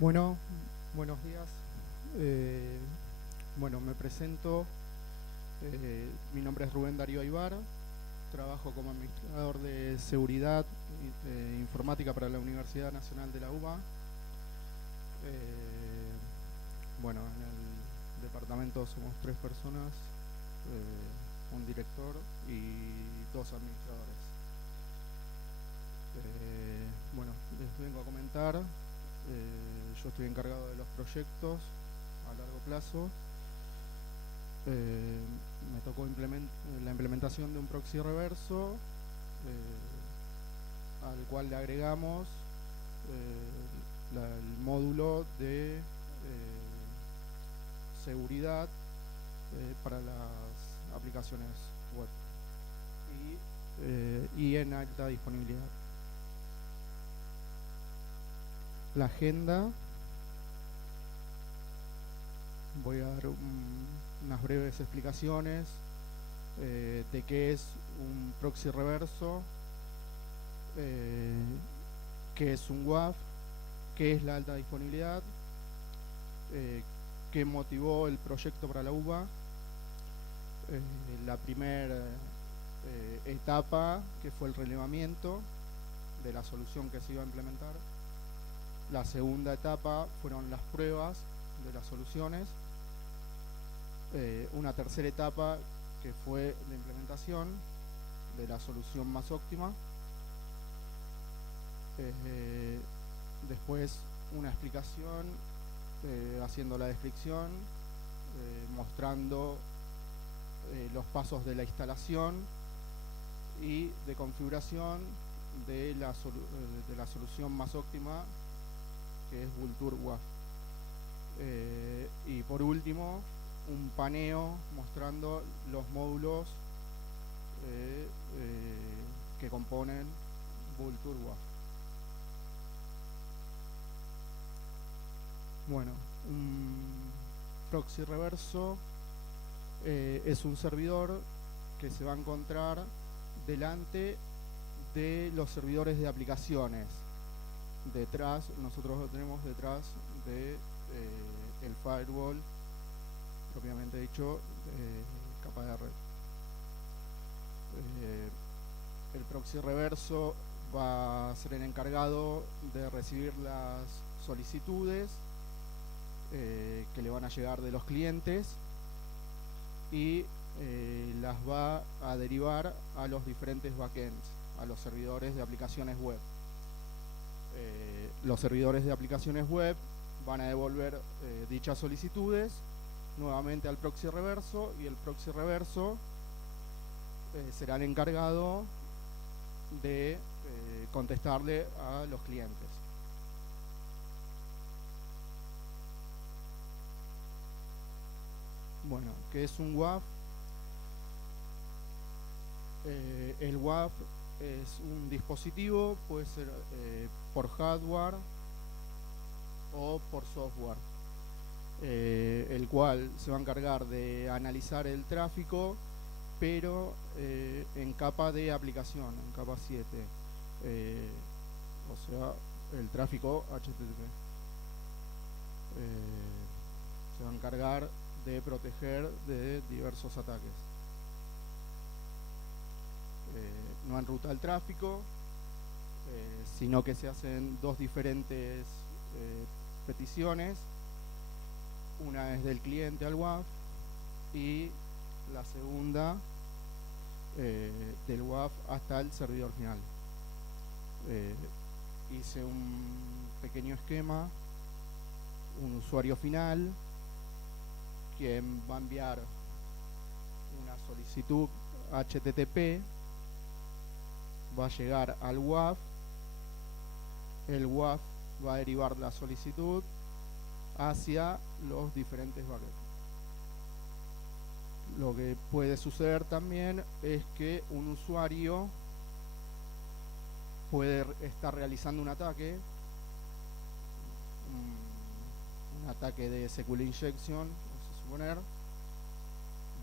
Bueno, buenos días. Eh, bueno, me presento. Mi nombre es Rubén Darío Aybar. Trabajo como administrador de seguridad informática para la Universidad Nacional de la UBA. Bueno, en el departamento somos 3 personas, un director y 2 administradores. Bueno, les vengo a comentar. Yo estoy encargado de los proyectos a largo plazo. Me tocó la implementación de un proxy reverso, al cual le agregamos el módulo de seguridad para las aplicaciones web y en alta disponibilidad. La agenda, voy a dar unas breves explicaciones de qué es un proxy reverso, qué es un WAF, qué es la alta disponibilidad, qué motivó el proyecto para la UBA, la primera etapa, que fue el relevamiento de la solución que se iba a implementar. La segunda etapa fueron las pruebas de las soluciones. Una tercera etapa que fue la implementación de la solución más óptima. Después una explicación haciendo la descripción, mostrando los pasos de la instalación y de configuración de la solución más óptima, que es Vultr WAF. Y por último, un paneo mostrando los módulos que componen Vultr WAF. Bueno, un proxy reverso es un servidor que se va a encontrar delante de los servidores de aplicaciones. Nosotros lo tenemos detrás de el firewall propiamente dicho, capa de red. El proxy reverso va a ser el encargado de recibir las solicitudes que le van a llegar de los clientes y las va a derivar a los diferentes backends, a los servidores de aplicaciones web. Los servidores de aplicaciones web van a devolver dichas solicitudes nuevamente al proxy reverso, y el proxy reverso será el encargado de contestarle a los clientes. Bueno, ¿qué es un WAF? El WAF es un dispositivo, puede ser por hardware o por software, el cual se va a encargar de analizar el tráfico, pero en capa de aplicación, en capa 7, o sea, el tráfico HTTP. Se va a encargar de proteger de diversos ataques. No enruta el tráfico, sino que se hacen dos diferentes peticiones. Una es del cliente al WAF y la segunda del WAF hasta el servidor final. Hice un pequeño esquema, un usuario final, quien va a enviar una solicitud HTTP, va a llegar al WAF, el WAF va a derivar la solicitud hacia los diferentes backends. Lo que puede suceder también es que un usuario puede estar realizando un ataque de SQL injection, vamos a suponer,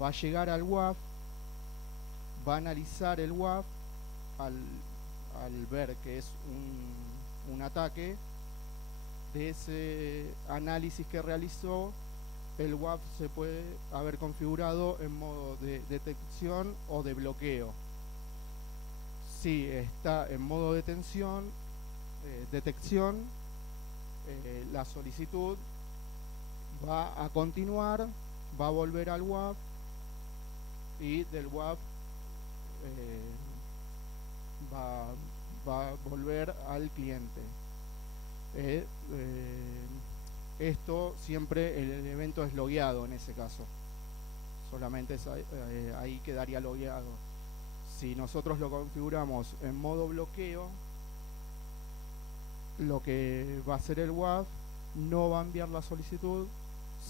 va a llegar al WAF, va a analizar el WAF al ver que es un ataque, de ese análisis que realizó, el WAF se puede haber configurado en modo de detección o de bloqueo. Si está en modo detección, la solicitud va a continuar, va a volver al WAF y del WAF va a volver al cliente. Esto siempre el evento es logueado en ese caso. Solamente ahí quedaría logueado. Si nosotros lo configuramos en modo bloqueo, lo que va a hacer el WAF no va a enviar la solicitud,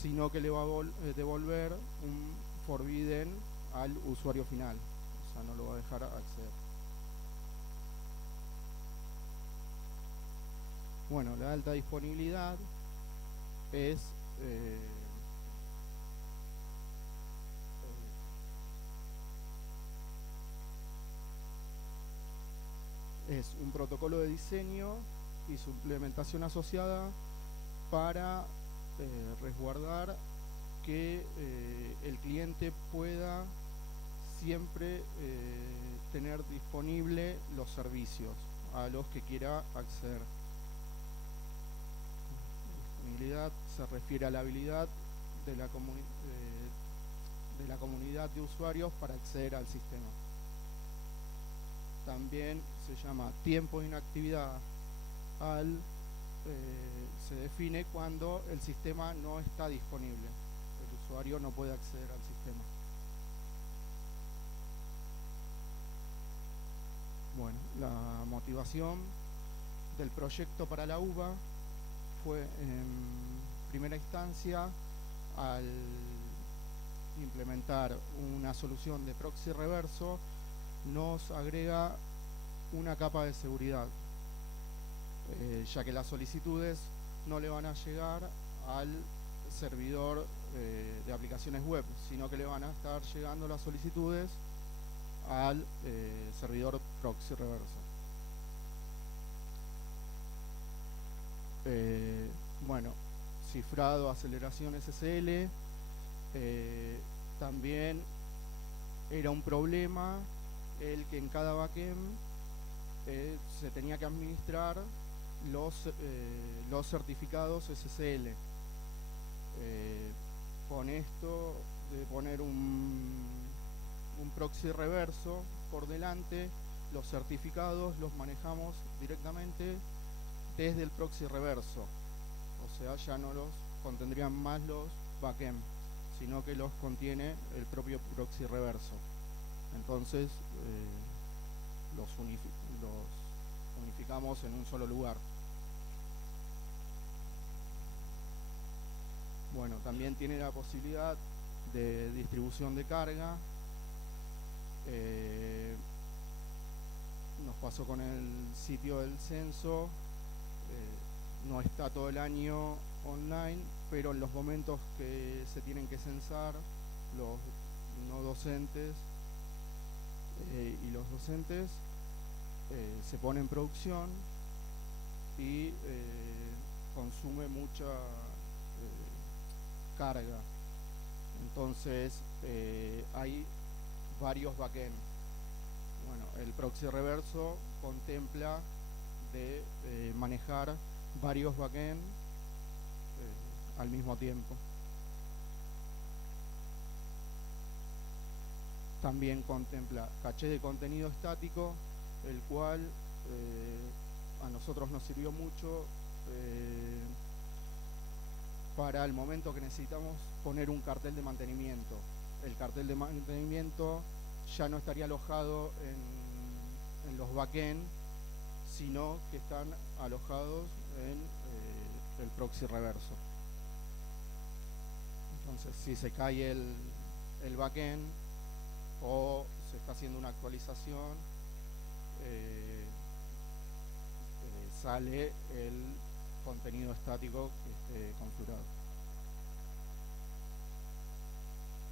sino que le va a devolver un forbidden al usuario final. O sea, no lo va a dejar acceder. Bueno, la alta disponibilidad es un protocolo de diseño y su implementación asociada para resguardar que el cliente pueda siempre tener disponible los servicios a los que quiera acceder. Disponibilidad se refiere a la habilidad de la comunidad de usuarios para acceder al sistema. También se llama tiempo de inactividad se define cuando el sistema no está disponible, el usuario no puede acceder al sistema. Bueno, la motivación del proyecto para la UBA fue en primera instancia al implementar una solución de proxy reverso nos agrega una capa de seguridad, ya que las solicitudes no le van a llegar al servidor de aplicaciones web, sino que le van a estar llegando las solicitudes al servidor proxy reverso. Bueno, cifrado, aceleración SSL, también era un problema el que en cada backend se tenía que administrar los certificados SSL. Con esto de poner un proxy reverso por delante, los certificados los manejamos directamente desde el proxy reverso. O sea, ya no los contendrían más los backend, sino que los contiene el propio proxy reverso. Entonces los unificamos en un solo lugar. Bueno, también tiene la posibilidad de distribución de carga. Nos pasó con el sitio del censo, no está todo el año online, pero en los momentos que se tienen que censar, los no docentes y los docentes se pone en producción y consume mucha carga. Entonces hay varios backend. Bueno, el proxy reverso contempla de manejar varios backend al mismo tiempo. También contempla caché de contenido estático, el cual a nosotros nos sirvió mucho para el momento que necesitamos poner un cartel de mantenimiento. El cartel de mantenimiento ya no estaría alojado en los backend, sino que están alojados en el proxy reverso. Entonces, si se cae el backend o se está haciendo una actualización, sale el contenido estático que esté configurado.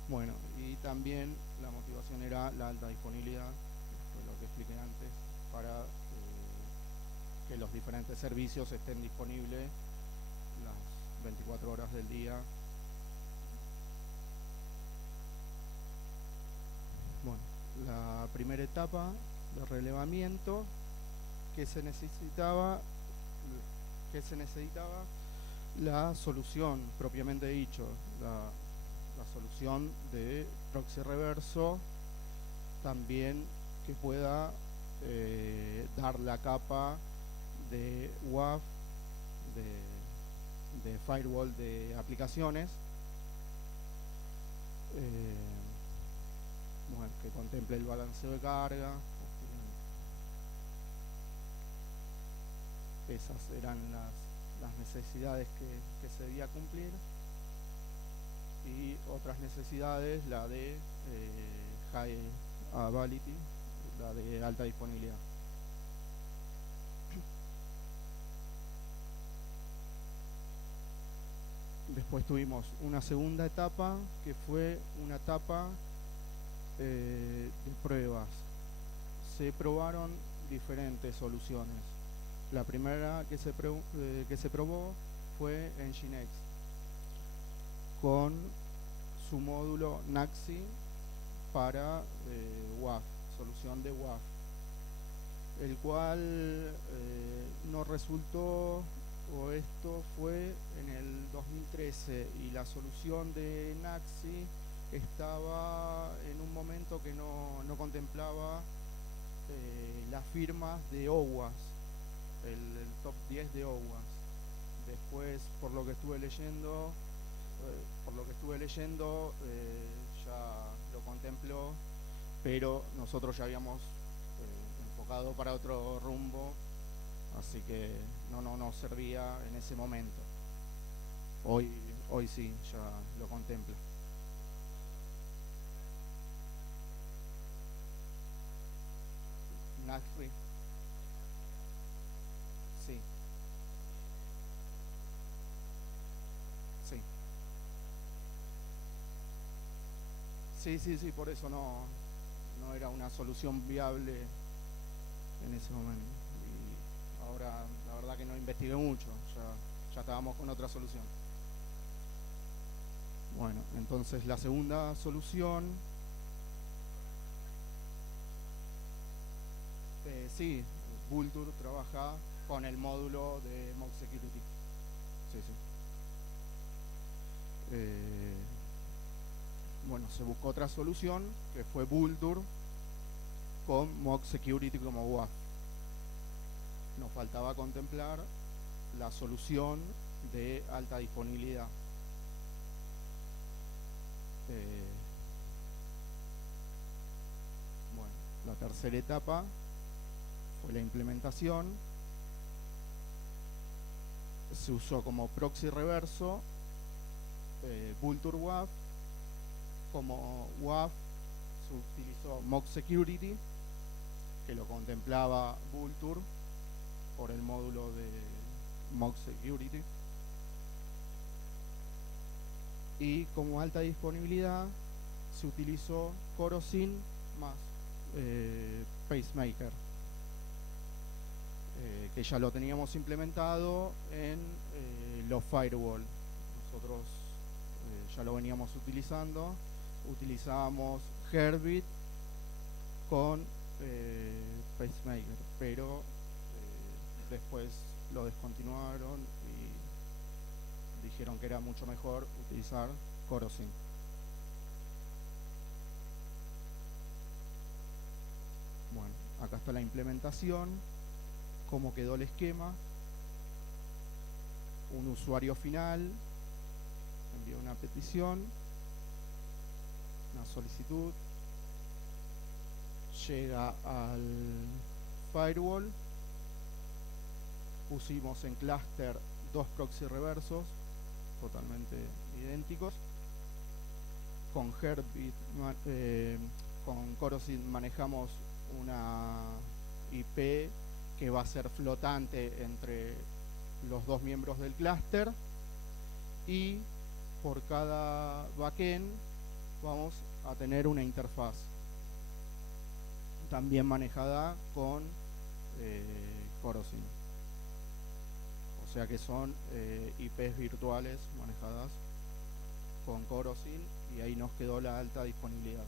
Bueno, y también la motivación era la alta disponibilidad, fue lo que expliqué antes, para que los diferentes servicios estén disponibles primera etapa de relevamiento que se necesitaba la solución propiamente dicho, la solución de proxy reverso, también que pueda dar la capa de WAF, de firewall de aplicaciones, bueno, que contemple el balanceo de carga. Esas eran las necesidades que se debía cumplir, y otras necesidades, la de high availability, la de alta disponibilidad. Después tuvimos una segunda etapa, que fue una etapa de pruebas. Se probaron diferentes soluciones. La primera que se probó fue Nginx, con su módulo NAXI para WAF, solución de WAF, el cual no resultó, o esto fue en el 2013, y la solución de NAXI estaba en un momento que no contemplaba las firmas de OWASP, el top 10 de OWASP. Después, por lo que estuve leyendo, ya lo contempló, pero nosotros ya habíamos enfocado para otro rumbo, así que no nos servía en ese momento. Hoy sí, ya lo contempla. NAXI. Sí. Sí, por eso no era una solución viable en ese momento. Y ahora la verdad que no investigué mucho, ya estábamos con otra solución. Bueno, entonces la segunda solución, sí, Vultr trabaja con el módulo de Mock Security. Sí. Bueno, se buscó otra solución, que fue Vultr con Mock Security como WAF. Nos faltaba contemplar la solución de alta disponibilidad. Bueno, la tercera etapa fue la implementación. Se usó como proxy reverso Vultr WAF. Como WAF se utilizó Mock Security, que lo contemplaba Vultr por el módulo de Mock Security. Y como alta disponibilidad se utilizó Corosyn más Pacemaker, que ya lo teníamos implementado en los firewall. Nosotros ya lo veníamos utilizando. Utilizábamos Herbit con Pacemaker, pero después lo descontinuaron y dijeron que era mucho mejor utilizar Corosyn. Bueno, acá está la implementación, cómo quedó el esquema. Un usuario final envía una petición, una solicitud, llega al firewall, pusimos en clúster dos proxy reversos totalmente idénticos. Con Herbit, con Corosyn manejamos una IP que va a ser flotante entre los dos miembros del clúster, y por cada backend vamos a tener una interfaz también manejada con Corosyn. O sea que son IPs virtuales manejadas con Corosyn, y ahí nos quedó la alta disponibilidad.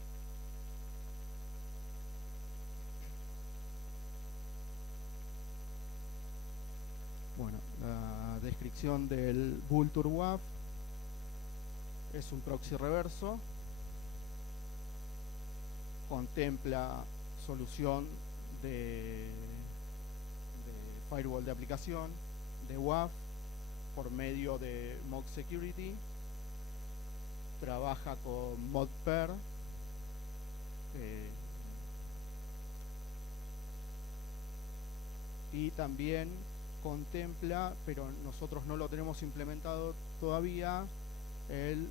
Bueno, la descripción del Vultr WAF es un proxy reverso, contempla solución de firewall de aplicación, de WAF, por medio de Mod Security, trabaja con modpair, y también contempla, pero nosotros no lo tenemos implementado todavía, el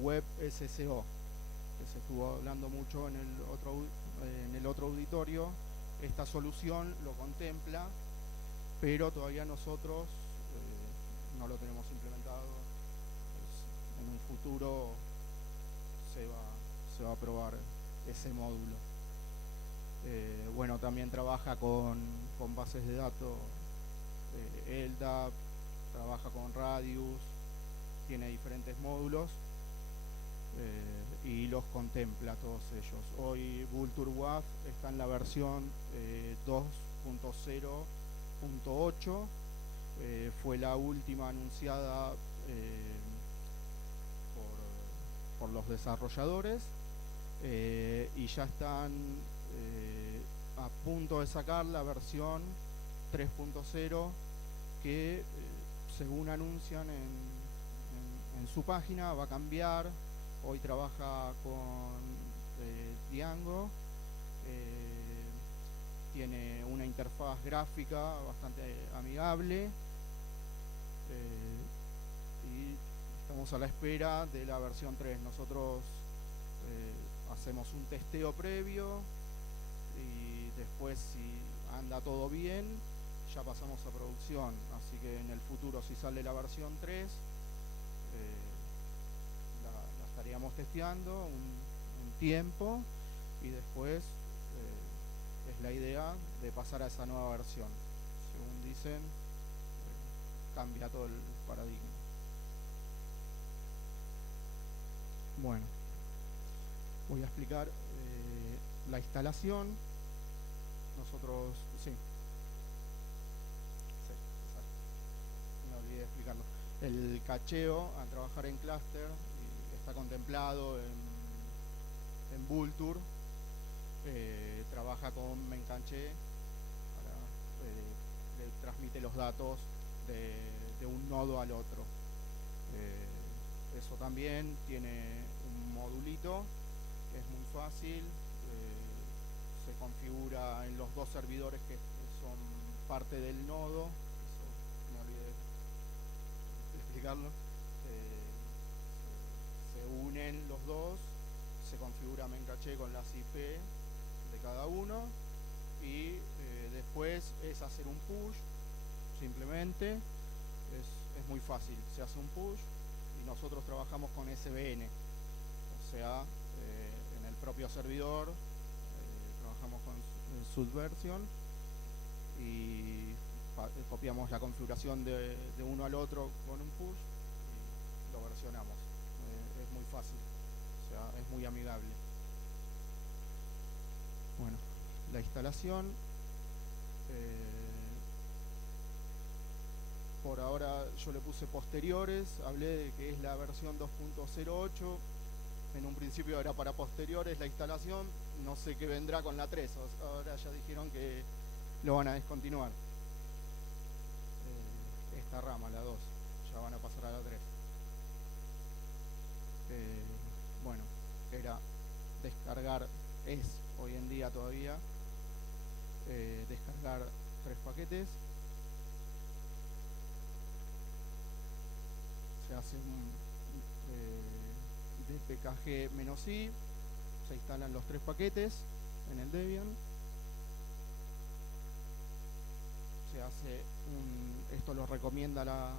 Web SSO, que se estuvo hablando mucho en el otro auditorio. Esta solución lo contempla, pero todavía nosotros no lo tenemos implementado. En un futuro se va a probar ese módulo. Bueno, también trabaja con bases de datos LDAP, trabaja con Radius, tiene diferentes módulos y los contempla todos ellos. Hoy Vultr WAF está en la versión 2.0.8, fue la última anunciada por los desarrolladores, y ya están a punto de sacar la versión 3.0 que según anuncian en su página va a cambiar. Hoy trabaja con Django, tiene una interfaz gráfica bastante amigable, y estamos a la espera de la versión 3. Nosotros hacemos un testeo previo y después, si anda todo bien, ya pasamos a producción. Así que en el futuro, si sale la versión 3, la estaríamos testeando un tiempo, y después es la idea de pasar a esa nueva versión. Según dicen, cambia todo el paradigma. Bueno, voy a explicar la instalación. Nosotros, sí, exacto, me olvidé de explicarlo. El cacheo al trabajar en cluster está contemplado en Vultr. Trabaja con Memcache, le transmite los datos de un nodo al otro. Eso también tiene un modulito, es muy fácil, se configura en los dos servidores que son parte del nodo. Eso me olvidé de explicarlo. Se unen los dos, se configura Memcache con las IP de cada uno, y después es hacer un push. Simplemente es muy fácil, se hace un push y nosotros trabajamos con SVN, o sea, en el propio servidor trabajamos con Subversion y copiamos la configuración de uno al otro con un push y lo versionamos. Es muy fácil, o sea, es muy amigable. Bueno, la instalación, por ahora yo le puse posteriores, hablé de que es la versión 2.08, en un principio era para posteriores la instalación, no sé qué vendrá con la 3, ahora ya dijeron que lo van a descontinuar. Esta rama, la 2, ya van a pasar a la 3. Bueno, era descargar, es hoy en día todavía, descargar 3 paquetes. Se hace un dpkg-i, se instalan los 3 paquetes en el Debian. Se hace esto lo recomienda la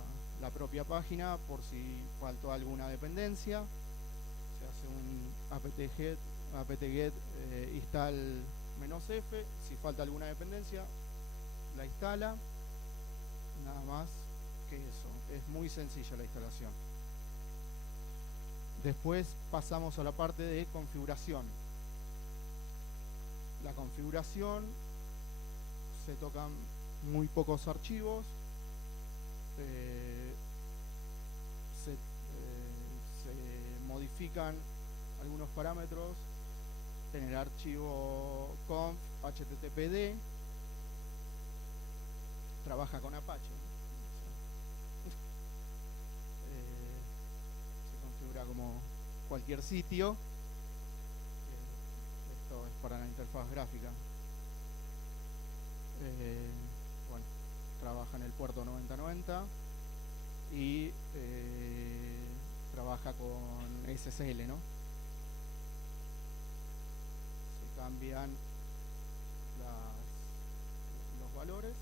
propia página por si faltó alguna dependencia. Se hace un apt-get install -f, si falta alguna dependencia la instala, nada más que eso. Es muy sencilla la instalación. Después pasamos a la parte de configuración. La configuración, se tocan muy pocos archivos, eh, se modifican algunos parámetros en el archivo conf httpd. Trabaja con Apache, ¿no? Se configura como cualquier sitio. Esto es para la interfaz gráfica. Bueno, trabaja en el puerto 9090 y trabaja con SSL, ¿no? Se cambian los valores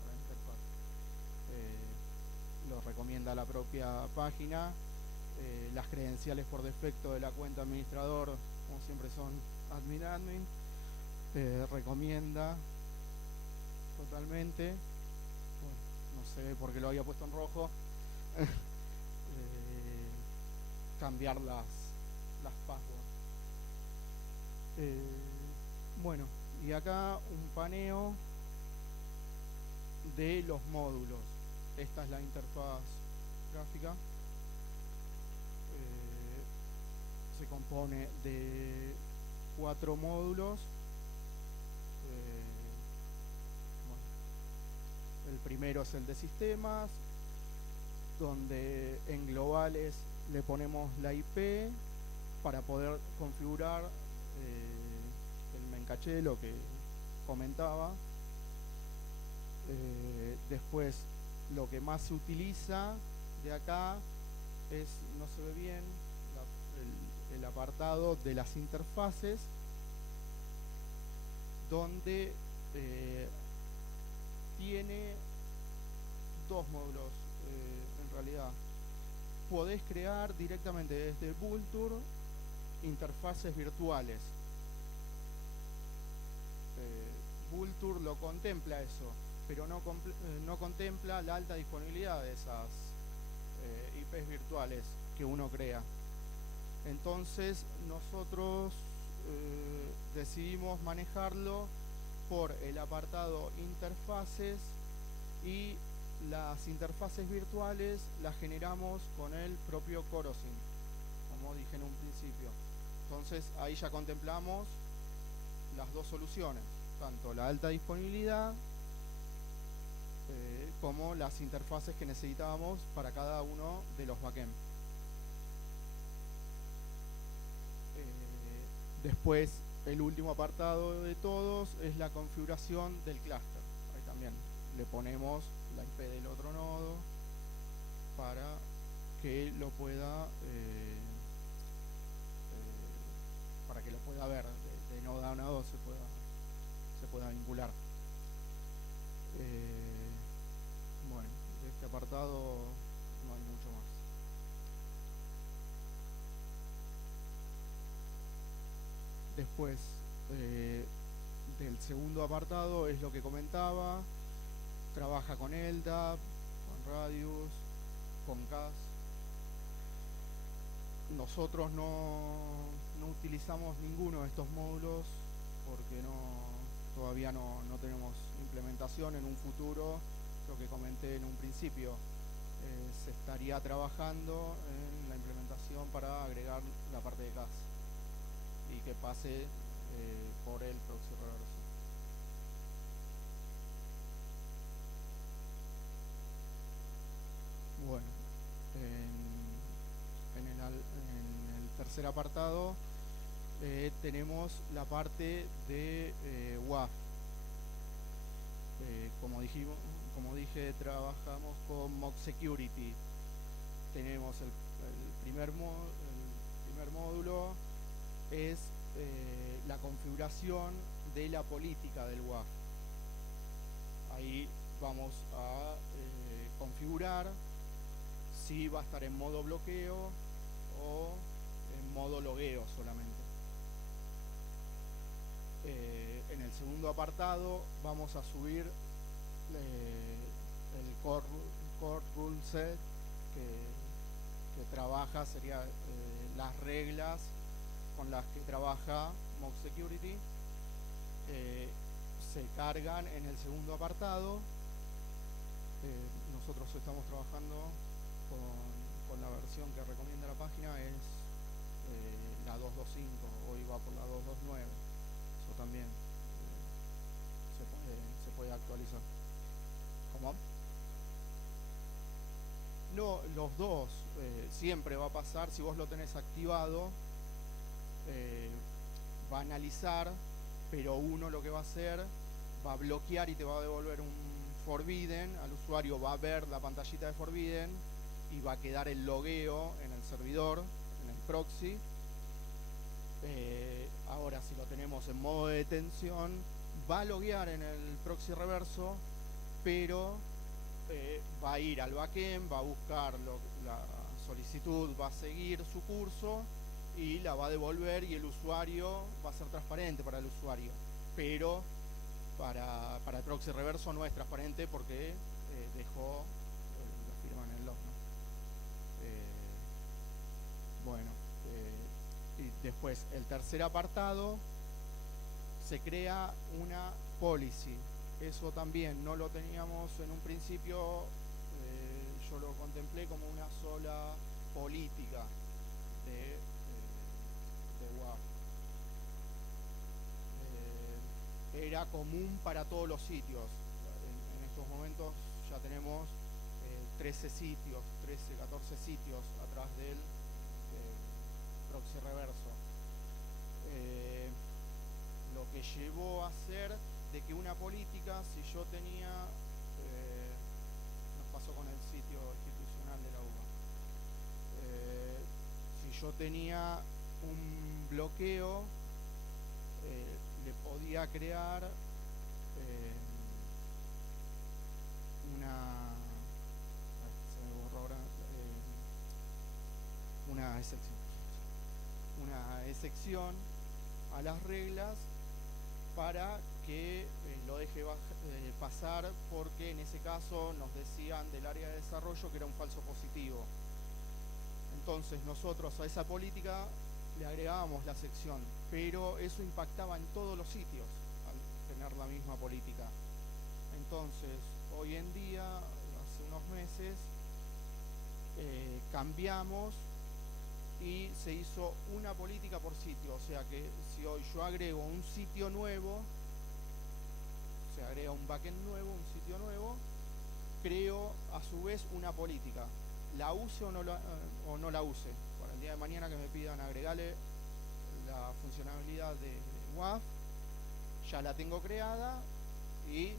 para la interfaz. Lo recomienda la propia página. Las credenciales por defecto de la cuenta administrador, como siempre, son admin. Recomienda totalmente. Bueno, no sé por qué lo había puesto en rojo. Cambiar las passwords. Bueno, y acá un paneo de los módulos. Esta es la interfaz gráfica. Se compone de 4 módulos. Bueno, el primero es el de sistemas, donde en globales le ponemos la IP para poder configurar el mencaché, lo que comentaba. Después, lo que más se utiliza de acá es, no se ve bien, el apartado de las interfaces, donde tiene 2 módulos en realidad. Podés crear directamente desde Vultr interfaces virtuales. Vultr lo contempla eso, pero no contempla la alta disponibilidad de esas IPs virtuales que uno crea. Entonces nosotros decidimos manejarlo por el apartado interfaces, y las interfaces virtuales las generamos con el propio CoroSign, como dije en un principio. Entonces ahí ya contemplamos las dos soluciones, tanto la alta disponibilidad como las interfaces que necesitábamos para cada uno de los backends. Después, el último apartado de todos es la configuración del clúster. Ahí también le ponemos la IP del otro nodo para que lo pueda ver de nodo a nodo, se pueda vincular. Bueno, de este apartado no hay mucho más. Después del segundo apartado es lo que comentaba. Trabaja con LDAP, con Radius, con CAS. Nosotros no utilizamos ninguno de estos módulos porque todavía no tenemos implementación. En un futuro, lo que comenté en un principio, se estaría trabajando en la implementación para agregar la parte de CAS y que pase por el proxy reverso. Bueno, en el tercer apartado tenemos la parte de WAF. Como dije, trabajamos con Mock Security. Tenemos el primer módulo, es la configuración de la política del WAF. Ahí vamos a configurar si va a estar en modo bloqueo o en modo logueo solamente. En el segundo apartado vamos a subir el core rule set que trabaja, sería las reglas con las que trabaja Mock Security. Se cargan en el segundo apartado. nosotros estamos trabajando con la versión que recomienda la página, es la 2.2.5, hoy va por la 2.2.9. Eso también se puede actualizar. ¿Cómo? No, los dos, siempre va a pasar. Si vos lo tenés activado, va a analizar, pero uno lo que va a hacer, va a bloquear y te va a devolver un forbidden. Al usuario va a ver la pantallita de forbidden y va a quedar el logueo en el servidor, en el proxy. Ahora, si lo tenemos en modo de detención, va a loguear en el proxy reverso, pero va a ir al backend, va a buscar la solicitud, va a seguir su curso y la va a devolver, y el usuario va a ser transparente para el usuario, pero para el proxy reverso no es transparente porque dejó la firma en el log, ¿no? Bueno, y después el tercer apartado, se crea una policy. Eso también no lo teníamos en un principio, yo lo contemplé como una sola política de WAF. Era común para todos los sitios. En estos momentos ya tenemos 13 sitios, 13, 14 sitios atrás del proxy reverso. Lo que llevó a ser de que una política, si yo tenía, nos pasó con el sitio institucional de la UBA, si yo tenía un bloqueo, le podía crear una excepción a las reglas para que lo deje pasar, porque en ese caso nos decían del área de desarrollo que era un falso positivo. Entonces nosotros a esa política le agregábamos la sección, pero eso impactaba en todos los sitios al tener la misma política. Entonces, hoy en día, hace unos meses, cambiamos y se hizo una política por sitio. O sea que si hoy yo agrego un sitio nuevo, se agrega un backend nuevo, un sitio nuevo, creo a su vez una política. La use o no la use. Para el día de mañana que me pidan agregarle la funcionalidad de WAF, ya la tengo creada y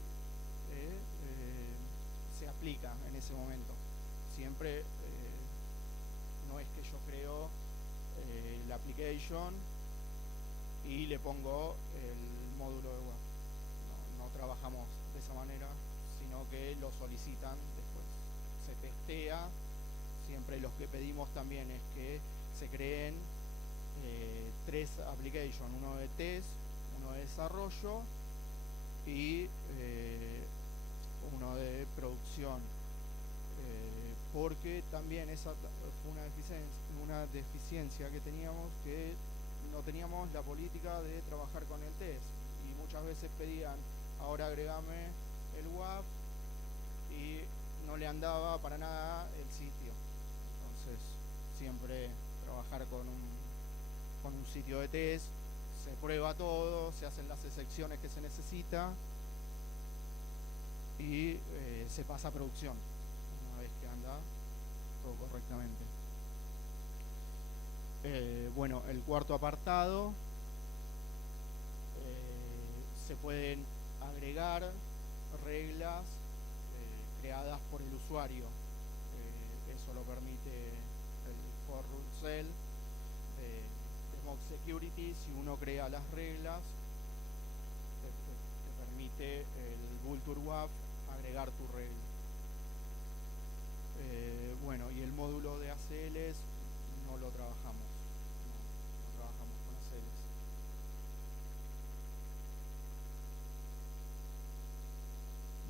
se aplica en ese momento. Siempre no es que yo creo la application y le pongo el módulo de WAF. No trabajamos de esa manera, sino que lo solicitan después. Se testea. Siempre los que pedimos también es que se creen 3 applications, uno de test, uno de desarrollo y uno de producción, porque también esa fue una deficiencia que teníamos, que no teníamos la política de trabajar con el test, y muchas veces pedían, ahora agregame el WAF, y no le andaba para nada el sitio. Entonces siempre trabajar con un sitio de test, se prueba todo, se hacen las excepciones que se necesita y se pasa a producción una vez que anda todo correctamente. Bueno, el cuarto apartado, se pueden agregar reglas creadas por el usuario. Eso lo permite el for rule cell de Smoke Security. Si uno crea las reglas, te permite el Vultr WAF agregar tu regla. Bueno, y el módulo de ACLs no lo trabajamos, no trabajamos con ACLs.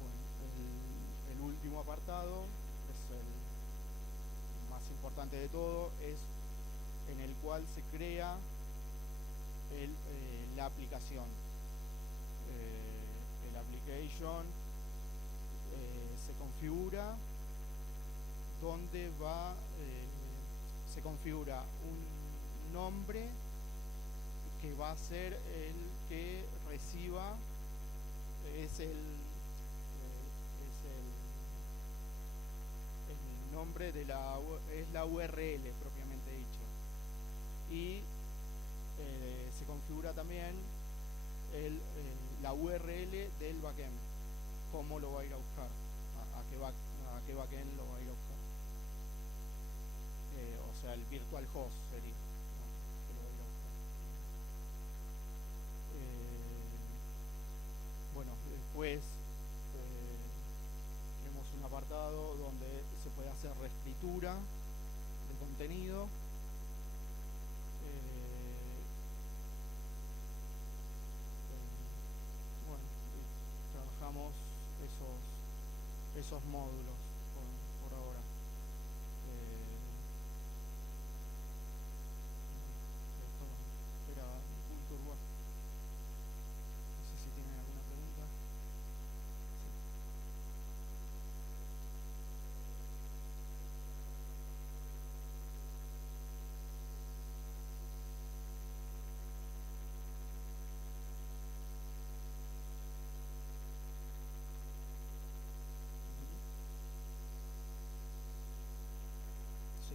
Bueno, el último apartado es el más importante de todo, es en el cual se crea la aplicación. El application se configura donde se configura un nombre que va a ser el que reciba, es el nombre de es la URL propiamente dicho. Y se configura también la URL del backend, cómo lo va a ir a buscar, a qué backend lo va a ir a buscar. O sea, el virtual host sería, ¿no?, que lo va a ir a buscar. Bueno, después tenemos un apartado donde se puede hacer reescritura de contenido. Bueno, trabajamos esos módulos por ahora. Esto era un punto urbano. No sé si tienen alguna pregunta. Sí. Sí.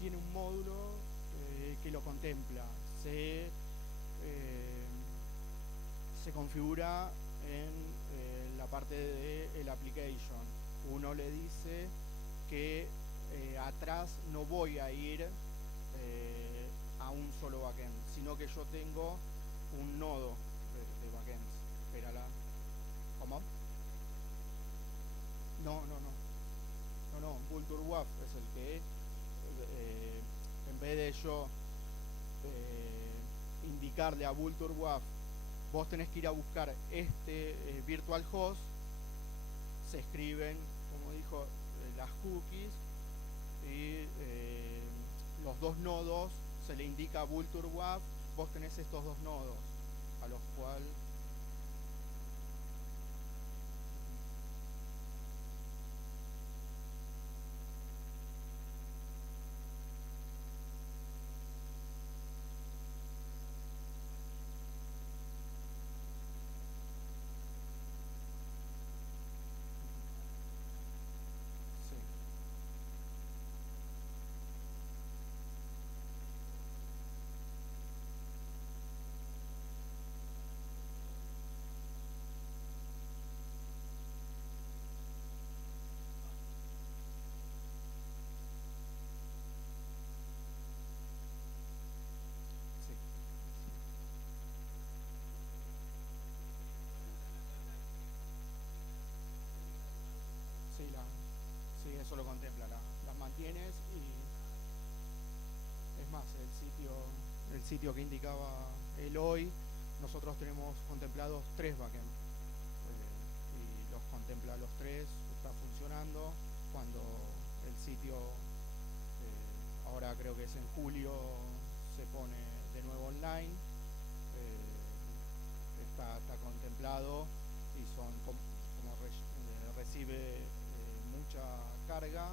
Tiene un módulo que lo contempla. Se configura en la parte del application. Uno le dice que atrás no voy a ir a un solo backend, sino que yo tengo un nodo de backends. Espérala. ¿Cómo? No, Vultr WAF es el que en vez de yo indicarle a Vultr WAF, vos tenés que ir a buscar este virtual host, se escriben, como dijo, las cookies, y los dos nodos se le indica a Vultr WAF, vos tenés estos dos nodos, a los cuales sí, eso lo contempla, las mantienes. Y es más, el sitio que indicaba el hoy, nosotros tenemos contemplados 3 backends, y los contempla los 3, está funcionando. Cuando el sitio, ahora creo que es en julio, se pone de nuevo online, está contemplado, y recibe mucha carga,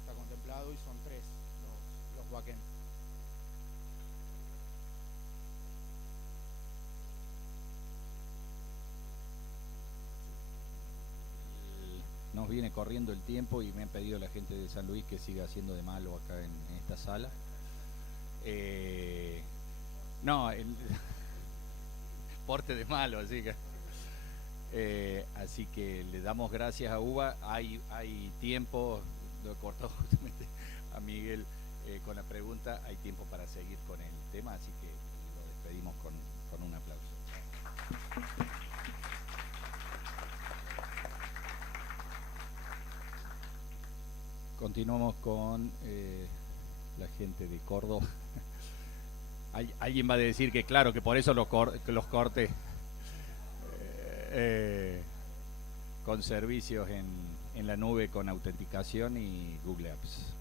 está contemplado, y son 3 los backends. Nos viene corriendo el tiempo y me han pedido la gente de San Luis que siga haciendo de malo acá en esta sala. No, el porte de malo, así que le damos gracias a UBA. Hay tiempo, lo he cortado justamente a Miguel con la pregunta, hay tiempo para seguir con el tema, así que lo despedimos con un aplauso. Continuamos con la gente de Córdoba. Alguien va a decir que claro, que por eso los cortes con servicios en la nube con autenticación y Google Apps.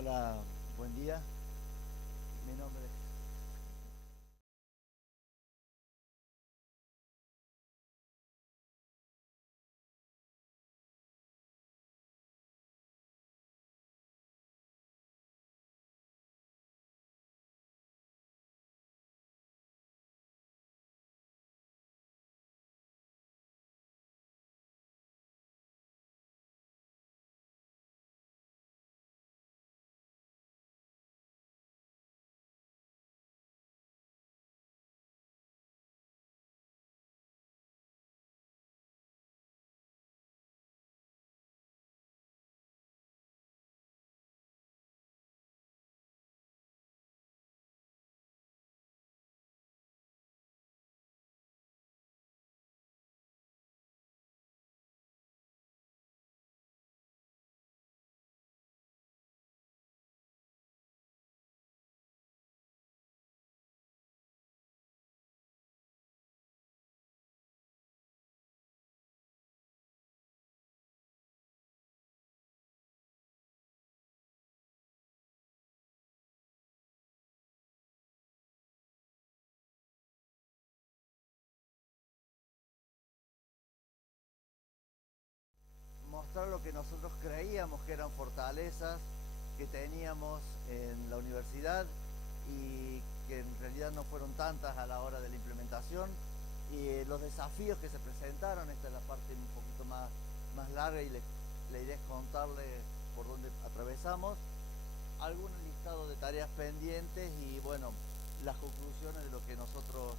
Hola, buen día. Mi nombre es lo que nosotros creíamos que eran fortalezas que teníamos en la universidad y que en realidad no fueron tantas a la hora de la implementación, y los desafíos que se presentaron. Esta es la parte un poquito más larga, y la idea es contarle por dónde atravesamos, algún listado de tareas pendientes y bueno, las conclusiones de lo que nosotros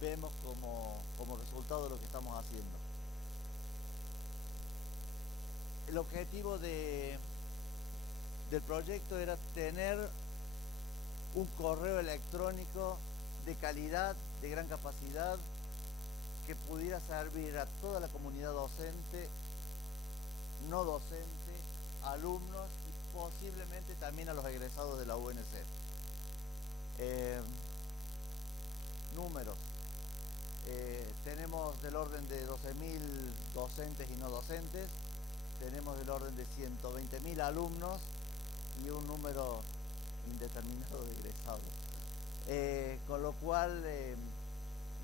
vemos como resultado de lo que estamos haciendo. El objetivo del proyecto era tener un correo electrónico de calidad, de gran capacidad, que pudiera servir a toda la comunidad docente, no docente, alumnos y posiblemente también a los egresados de la UNC. Números. Tenemos del orden de 12.000 docentes y no docentes, tenemos del orden de 120.000 alumnos y un número indeterminado de egresados. Con lo cual,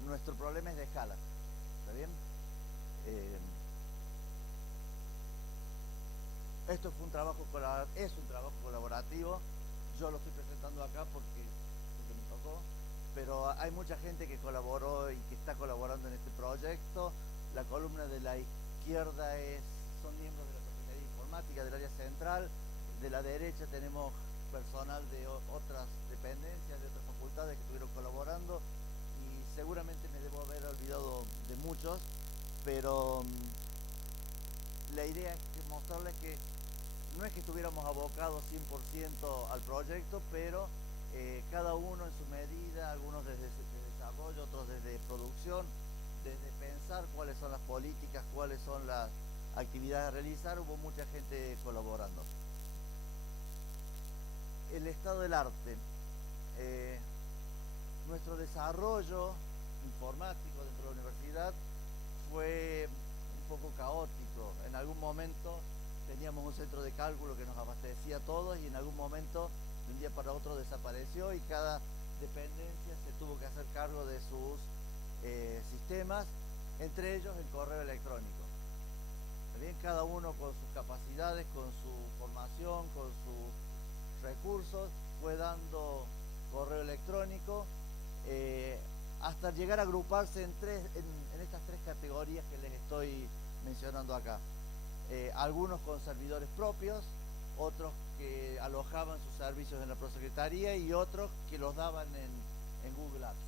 nuestro problema es de escala. ¿Está bien? Esto fue un trabajo es un trabajo colaborativo. Yo lo estoy presentando acá porque me tocó, pero hay mucha gente que colaboró y que está colaborando en este proyecto. La columna de la izquierda son miembros de la Secretaría de Informática del área central. De la derecha tenemos personal de otras dependencias, de otras facultades que estuvieron colaborando, y seguramente me debo haber olvidado de muchos, pero la idea es mostrarles que no es que estuviéramos abocados 100% al proyecto, pero cada uno en su medida, algunos desde desarrollo, otros desde producción, desde pensar cuáles son las políticas, cuáles son las actividades a realizar. Hubo mucha gente colaborando. El estado del arte. Nuestro desarrollo informático dentro de la universidad fue un poco caótico. En algún momento teníamos un centro de cálculo que nos abastecía a todos, y en algún momento, de un día para otro, desapareció y cada dependencia se tuvo que hacer cargo de sus sistemas, entre ellos el correo electrónico. También cada uno con sus capacidades, con su formación, con sus recursos, fue dando correo electrónico hasta llegar a agruparse en estas tres categorías que les estoy mencionando acá. Algunos con servidores propios, otros que alojaban sus servicios en la prosecretaría y otros que los daban en Google Apps.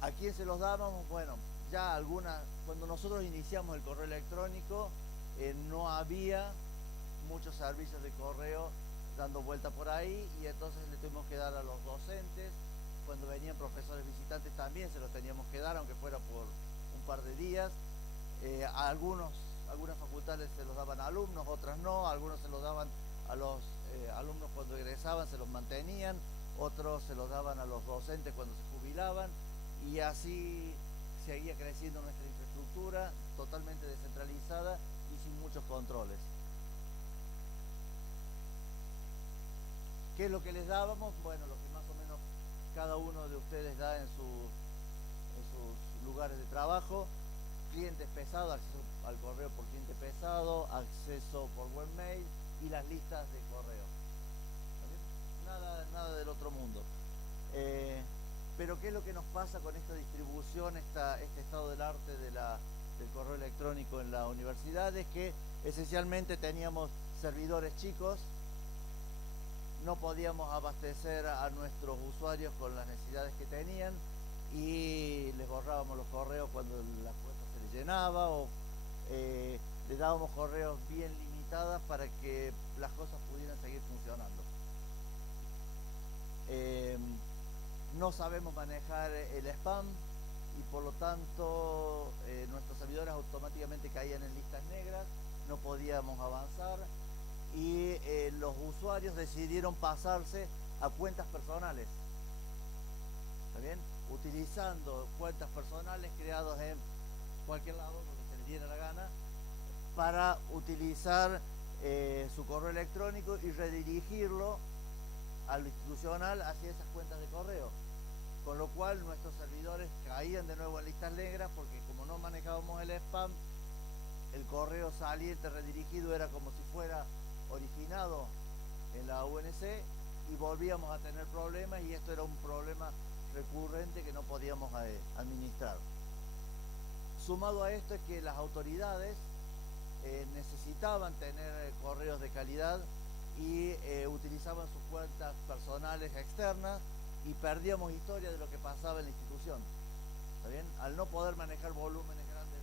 ¿A quién se los dábamos? Bueno, ya cuando nosotros iniciamos el correo electrónico, no había muchos servicios de correo dando vuelta por ahí, y entonces le tuvimos que dar a los docentes. Cuando venían profesores visitantes también se los teníamos que dar, aunque fuera por un par de días. Algunas facultades se los daban a alumnos, otras no. Algunos se los daban a los alumnos cuando egresaban, se los mantenían. Otros se los daban a los docentes cuando se jubilaban. Y así seguía creciendo nuestra infraestructura, totalmente descentralizada y sin muchos controles. ¿Qué es lo que les dábamos? Bueno, lo que más o menos cada uno de ustedes da en sus lugares de trabajo. Clientes pesados, acceso al correo por cliente pesado, acceso por webmail y las listas de correo. Nada del otro mundo. Pero ¿qué es lo que nos pasa con esta distribución, este estado del arte del correo electrónico en la universidad? Es que esencialmente teníamos servidores chicos, no podíamos abastecer a nuestros usuarios con las necesidades que tenían, y les borrábamos los correos cuando la cuenta se les llenaba, o les dábamos correos bien limitadas para que las cosas pudieran seguir funcionando. No sabemos manejar el spam, y por lo tanto nuestros servidores automáticamente caían en listas negras, no podíamos avanzar, y los usuarios decidieron pasarse a cuentas personales. ¿Está bien? Utilizando cuentas personales creadas en cualquier lado donde se les diera la gana, para utilizar su correo electrónico y redirigirlo a lo institucional hacia esas cuentas de correo. con lo cual nuestros servidores caían de nuevo en listas negras porque como no manejábamos el spam, el correo saliente redirigido era como si fuera originado en la UNC y volvíamos a tener problemas, y esto era un problema recurrente que no podíamos administrar. Sumado a esto es que las autoridades necesitaban tener correos de calidad y utilizaban sus cuentas personales externas y perdíamos historia de lo que pasaba en la institución. ¿Está bien? Al no poder manejar volúmenes grandes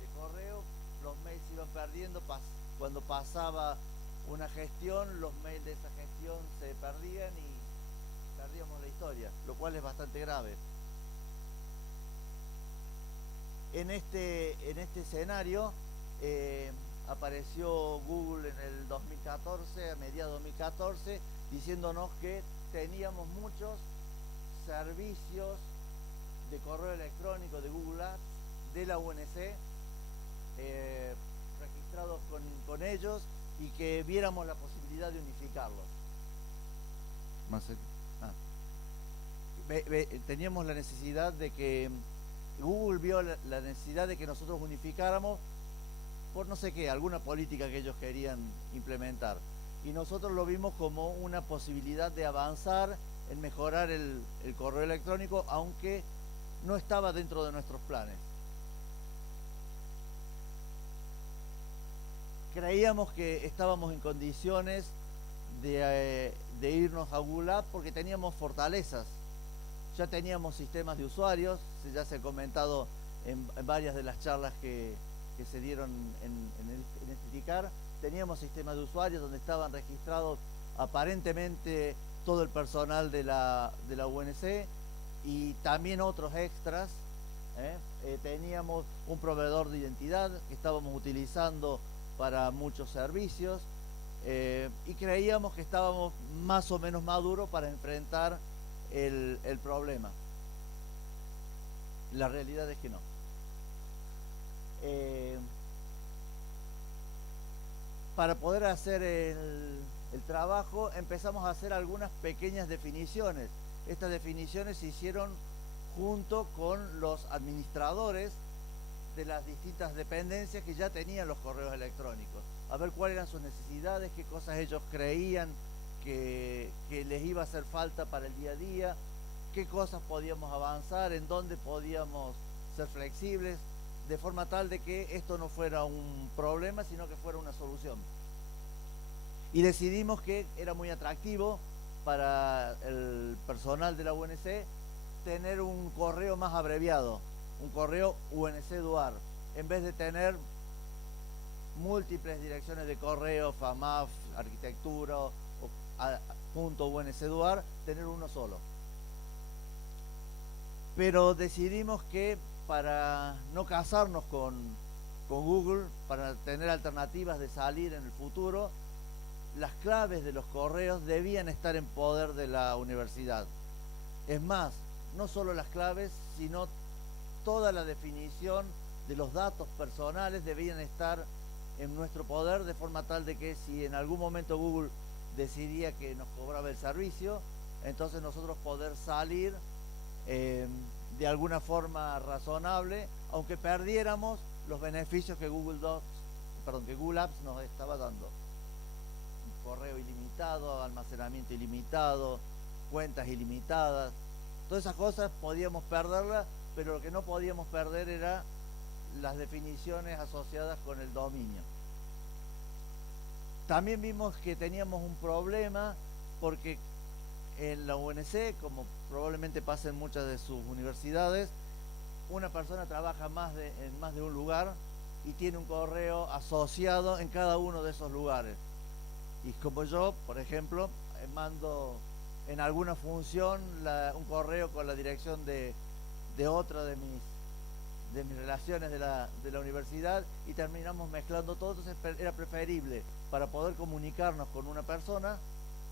de correo, los mails se iban perdiendo. Cuando pasaba una gestión, los mails de esa gestión se perdían y perdíamos la historia, lo cual es bastante grave. En este escenario apareció Google en el 2014, a mediados de 2014, diciéndonos que teníamos muchos servicios de correo electrónico de Google Apps de la UNC registrados con ellos y que viéramos la posibilidad de unificarlos. Teníamos la necesidad de que Google vio la necesidad de que nosotros unificáramos por no sé qué, alguna política que ellos querían implementar. Y nosotros lo vimos como una posibilidad de avanzar en mejorar el correo electrónico, aunque no estaba dentro de nuestros planes. Creíamos que estábamos en condiciones de irnos a Google Apps porque teníamos fortalezas. Ya teníamos sistemas de usuarios, ya se ha comentado en varias de las charlas que se dieron en este TICAR. Teníamos sistemas de usuarios donde estaban registrados aparentemente todo el personal de la UNC y también otros extras. Teníamos un proveedor de identidad que estábamos utilizando para muchos servicios y creíamos que estábamos más o menos maduros para enfrentar el problema. La realidad es que no. Para poder hacer el trabajo empezamos a hacer algunas pequeñas definiciones. Estas definiciones se hicieron junto con los administradores de las distintas dependencias que ya tenían los correos electrónicos, a ver cuáles eran sus necesidades, qué cosas ellos creían que les iba a hacer falta para el día a día, qué cosas podíamos avanzar, en dónde podíamos ser flexibles, de forma tal de que esto no fuera un problema, sino que fuera una solución. Y decidimos que era muy atractivo para el personal de la UNC tener un correo más abreviado, un correo UNC Duar, en vez de tener múltiples direcciones de correo, FAMAF, arquitectura o .UNC Duar, tener uno solo. Pero decidimos que para no casarnos con Google, para tener alternativas de salir en el futuro, las claves de los correos debían estar en poder de la universidad. Es más, no solo las claves, sino toda la definición de los datos personales debían estar en nuestro poder, de forma tal de que si en algún momento Google decidía que nos cobraba el servicio, entonces nosotros poder salir de alguna forma razonable, aunque perdiéramos los beneficios que Google Apps nos estaba dando. Correo ilimitado, almacenamiento ilimitado, cuentas ilimitadas, todas esas cosas podíamos perderlas, pero lo que no podíamos perder era las definiciones asociadas con el dominio. También vimos que teníamos un problema porque en la UNC, como probablemente pasa en muchas de sus universidades, una persona trabaja en más de un lugar y tiene un correo asociado en cada uno de esos lugares. Y como yo, por ejemplo, mando en alguna función un correo con la dirección de otra de mis relaciones de la universidad y terminamos mezclando todo. Entonces era preferible, para poder comunicarnos con una persona,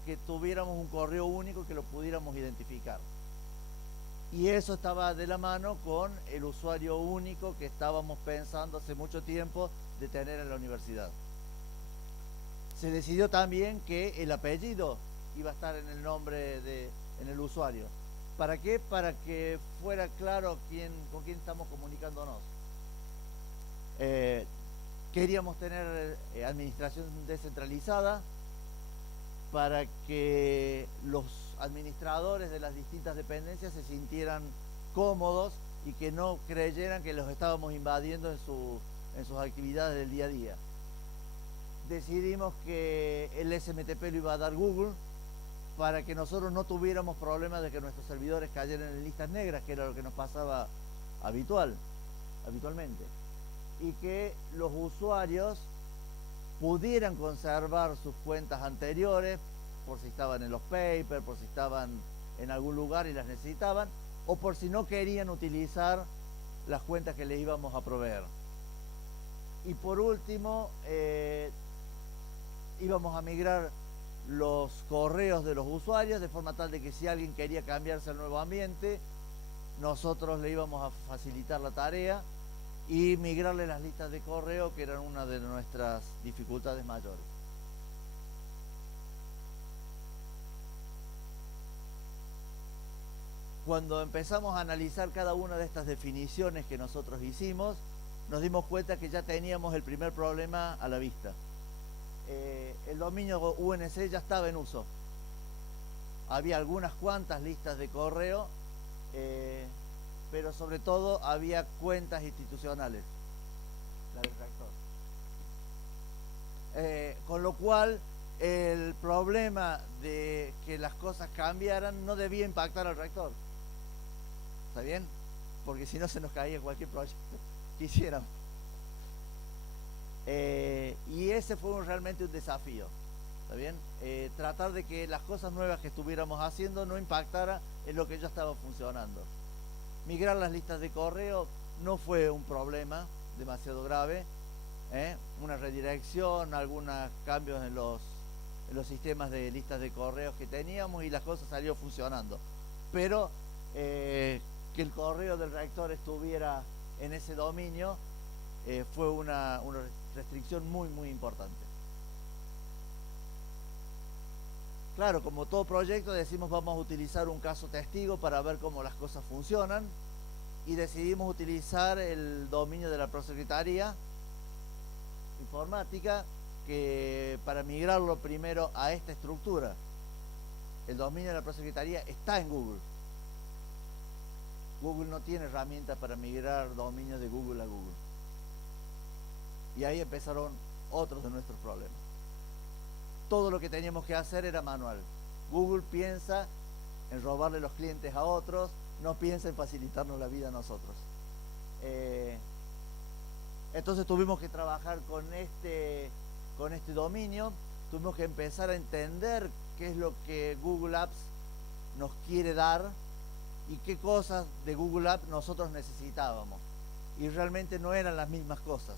que tuviéramos un correo único que lo pudiéramos identificar. Y eso estaba de la mano con el usuario único que estábamos pensando hace mucho tiempo de tener en la universidad. Se decidió también que el apellido iba a estar en el nombre en el usuario. ¿Para qué? Para que fuera claro con quién estamos comunicándonos. Queríamos tener administración descentralizada para que los administradores de las distintas dependencias se sintieran cómodos y que no creyeran que los estábamos invadiendo en sus actividades del día a día. Decidimos que el SMTP lo iba a dar Google para que nosotros no tuviéramos problemas de que nuestros servidores cayeran en listas negras, que era lo que nos pasaba habitualmente. Y que los usuarios pudieran conservar sus cuentas anteriores, por si estaban en los papers, por si estaban en algún lugar y las necesitaban, o por si no querían utilizar las cuentas que les íbamos a proveer. Y por último, íbamos a migrar los correos de los usuarios, de forma tal de que si alguien quería cambiarse al nuevo ambiente, nosotros le íbamos a facilitar la tarea y migrarle las listas de correo, que eran una de nuestras dificultades mayores. Cuando empezamos a analizar cada una de estas definiciones que nosotros hicimos, nos dimos cuenta que ya teníamos el primer problema a la vista. El dominio UNC ya estaba en uso. Había algunas cuantas listas de correo, pero sobre todo había cuentas institucionales, la del rector. Con lo cual, el problema de que las cosas cambiaran no debía impactar al rector. ¿Está bien? Porque si no se nos caía cualquier proyecto que hiciéramos. Y ese fue realmente un desafío. ¿Está bien? Tratar de que las cosas nuevas que estuviéramos haciendo no impactara en lo que ya estaba funcionando. Migrar las listas de correo no fue un problema demasiado grave. Una redirección, algunos cambios en los sistemas de listas de correos que teníamos y las cosas salieron funcionando. Pero que el correo del rector estuviera en ese dominio fue una restricción muy, muy importante. Claro, como todo proyecto decimos vamos a utilizar un caso testigo para ver cómo las cosas funcionan y decidimos utilizar el dominio de la Prosecretaría Informática para migrarlo primero a esta estructura. El dominio de la Prosecretaría está en Google. Google no tiene herramientas para migrar dominios de Google a Google. Y ahí empezaron otros de nuestros problemas. Todo lo que teníamos que hacer era manual. Google piensa en robarle los clientes a otros, no piensa en facilitarnos la vida a nosotros. Entonces tuvimos que trabajar con este dominio, tuvimos que empezar a entender qué es lo que Google Apps nos quiere dar y qué cosas de Google Apps nosotros necesitábamos. Y realmente no eran las mismas cosas.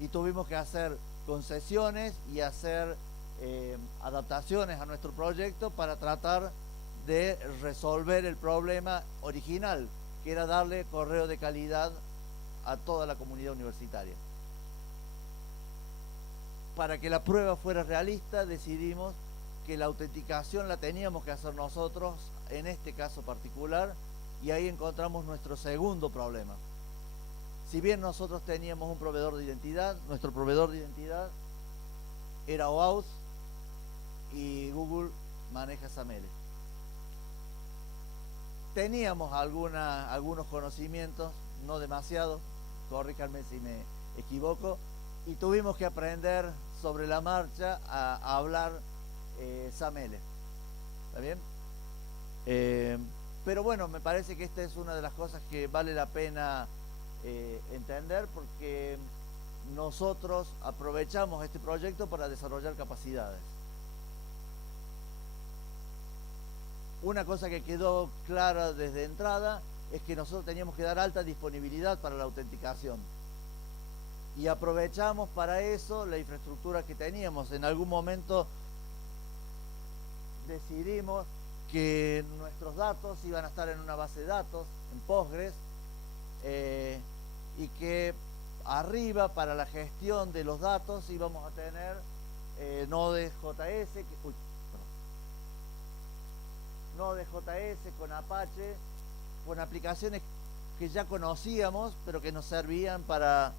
Y tuvimos que hacer concesiones y hacer adaptaciones a nuestro proyecto para tratar de resolver el problema original, que era darle correo de calidad a toda la comunidad universitaria. Para que la prueba fuera realista, decidimos que la autenticación la teníamos que hacer nosotros en este caso particular, y ahí encontramos nuestro segundo problema. Si bien nosotros teníamos un proveedor de identidad, nuestro proveedor de identidad era OAuth y Google maneja SAML. Teníamos algunos conocimientos, no demasiado, corríjanme si me equivoco, y tuvimos que aprender sobre la marcha a hablar SAML. ¿Está bien? Pero bueno, me parece que esta es una de las cosas que vale la pena entender, porque nosotros aprovechamos este proyecto para desarrollar capacidades. Una cosa que quedó clara desde entrada es que nosotros teníamos que dar alta disponibilidad para la autenticación. Y aprovechamos para eso la infraestructura que teníamos. En algún momento decidimos que nuestros datos iban a estar en una base de datos, en Postgres, y que arriba para la gestión de los datos íbamos a tener Node.js, Node.js, con Apache, con aplicaciones que ya conocíamos, pero que nos servían para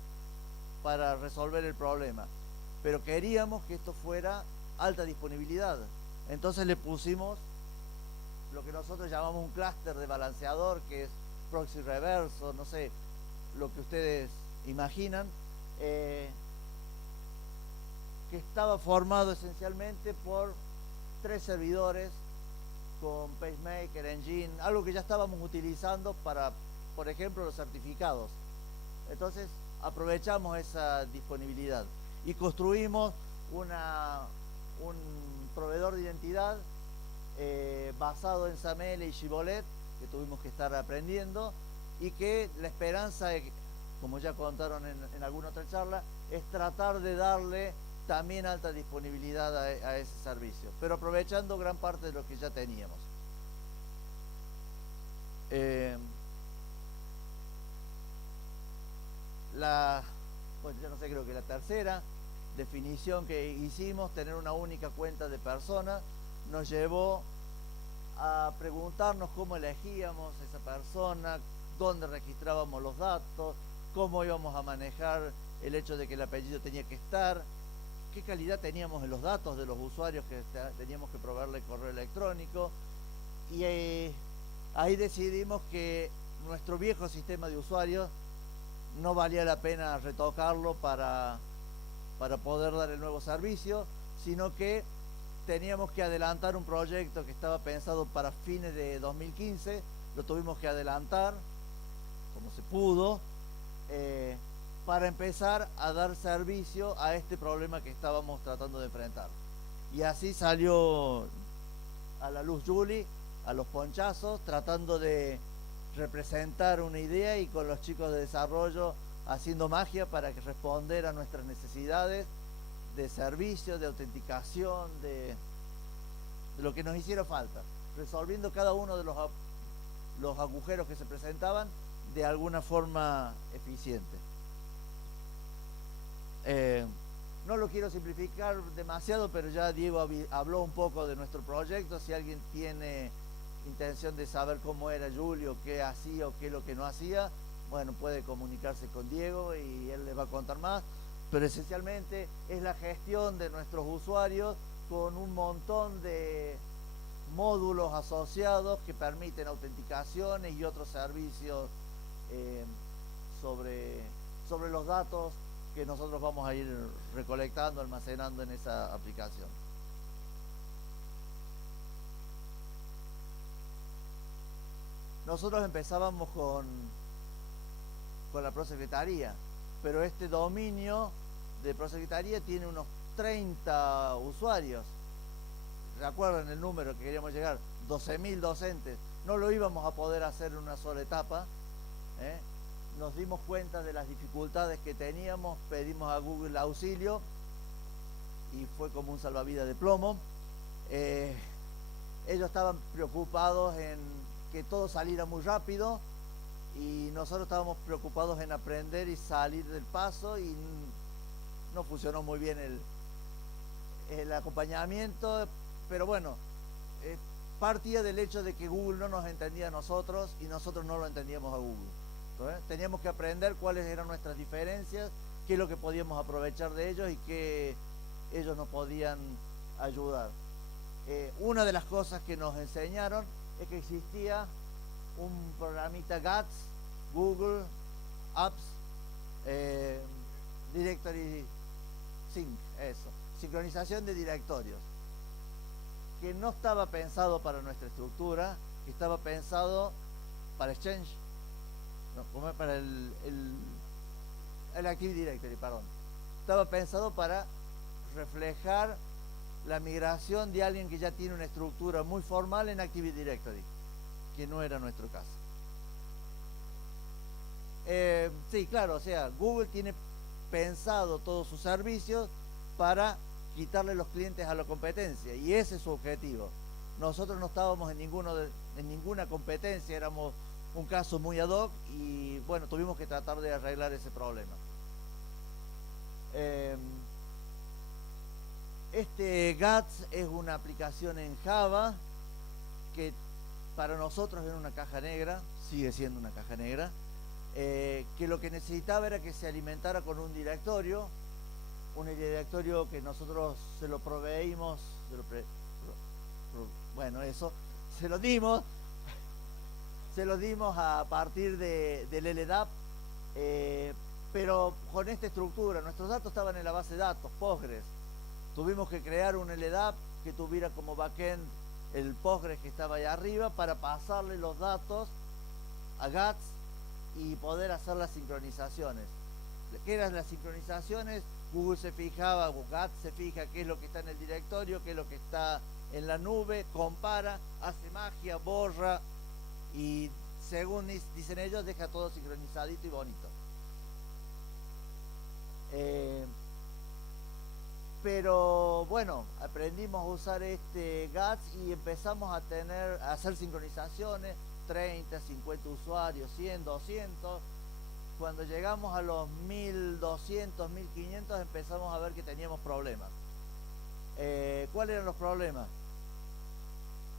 resolver el problema. Pero queríamos que esto fuera alta disponibilidad. Entonces le pusimos lo que nosotros llamamos un clúster de balanceador, que es proxy reverso, no sé, lo que ustedes imaginan, que estaba formado esencialmente por 3 servidores con PaceMaker, Engine, algo que ya estábamos utilizando para, por ejemplo, los certificados. Entonces aprovechamos esa disponibilidad y construimos un proveedor de identidad basado en SAML y Shibboleth, que tuvimos que estar aprendiendo, y que la esperanza, como ya contaron en alguna otra charla, es tratar de darle también alta disponibilidad a ese servicio, pero aprovechando gran parte de lo que ya teníamos. Bueno, ya no sé, creo que la tercera definición que hicimos, tener una única cuenta de persona, nos llevó a preguntarnos cómo elegíamos esa persona, dónde registrábamos los datos, cómo íbamos a manejar el hecho de que el apellido tenía que estar, qué calidad teníamos en los datos de los usuarios que teníamos que proveerle correo electrónico, y ahí decidimos que nuestro viejo sistema de usuarios no valía la pena retocarlo para poder dar el nuevo servicio, sino que teníamos que adelantar un proyecto que estaba pensado para fines de 2015, lo tuvimos que adelantar como se pudo, para empezar a dar servicio a este problema que estábamos tratando de enfrentar. Y así salió a la luz Juli, a los ponchazos, tratando de representar una idea y con los chicos de desarrollo haciendo magia para responder a nuestras necesidades de servicio, de autenticación, de lo que nos hiciera falta, resolviendo cada uno de los agujeros que se presentaban de alguna forma eficiente. No lo quiero simplificar demasiado, pero ya Diego habló un poco de nuestro proyecto. Si alguien tiene intención de saber cómo era Julio, qué hacía o qué es lo que no hacía, bueno, puede comunicarse con Diego y él les va a contar más. Pero esencialmente es la gestión de nuestros usuarios con un montón de módulos asociados que permiten autenticaciones y otros servicios sobre los datos que nosotros vamos a ir recolectando, almacenando en esa aplicación. Nosotros empezábamos con la prosecretaría, pero este dominio de prosecretaría tiene unos 30 usuarios. ¿Recuerdan el número que queríamos llegar? 12.000 docentes. No lo íbamos a poder hacer en una sola etapa. Nos dimos cuenta de las dificultades que teníamos, pedimos a Google auxilio y fue como un salvavidas de plomo. Ellos estaban preocupados en que todo saliera muy rápido y nosotros estábamos preocupados en aprender y salir del paso, y no funcionó muy bien el acompañamiento, pero bueno, partía del hecho de que Google no nos entendía a nosotros y nosotros no lo entendíamos a Google. Entonces, teníamos que aprender cuáles eran nuestras diferencias, qué es lo que podíamos aprovechar de ellos y qué ellos nos podían ayudar. Una de las cosas que nos enseñaron es que existía un programita GATS, Google Apps Directory Sync, eso, sincronización de directorios, que no estaba pensado para nuestra estructura, que estaba pensado para Exchange, no, para el Active Directory, perdón. Estaba pensado para reflejar la migración de alguien que ya tiene una estructura muy formal en Active Directory, que no era nuestro caso. Sí, claro, o sea, Google tiene pensado todos sus servicios para quitarle los clientes a la competencia, y ese es su objetivo. Nosotros no estábamos en ninguna competencia, éramos un caso muy ad hoc y bueno, tuvimos que tratar de arreglar ese problema. Este GATS es una aplicación en Java que para nosotros era una caja negra, sigue siendo una caja negra, que lo que necesitaba era que se alimentara con un directorio que nosotros se lo proveímos, bueno, eso, se lo dimos a partir del LDAP, pero con esta estructura. Nuestros datos estaban en la base de datos, Postgres. Tuvimos que crear un LDAP que tuviera como backend el Postgres que estaba ahí arriba para pasarle los datos a GATS y poder hacer las sincronizaciones. ¿Qué eran las sincronizaciones? Google se fijaba, o GATS se fija qué es lo que está en el directorio, qué es lo que está en la nube, compara, hace magia, borra y según dicen ellos deja todo sincronizadito y bonito. Pero bueno, aprendimos a usar este GATS y empezamos a hacer sincronizaciones, 30, 50 usuarios, 100, 200. Cuando llegamos a los 1200, 1500 empezamos a ver que teníamos problemas. ¿Cuáles eran los problemas?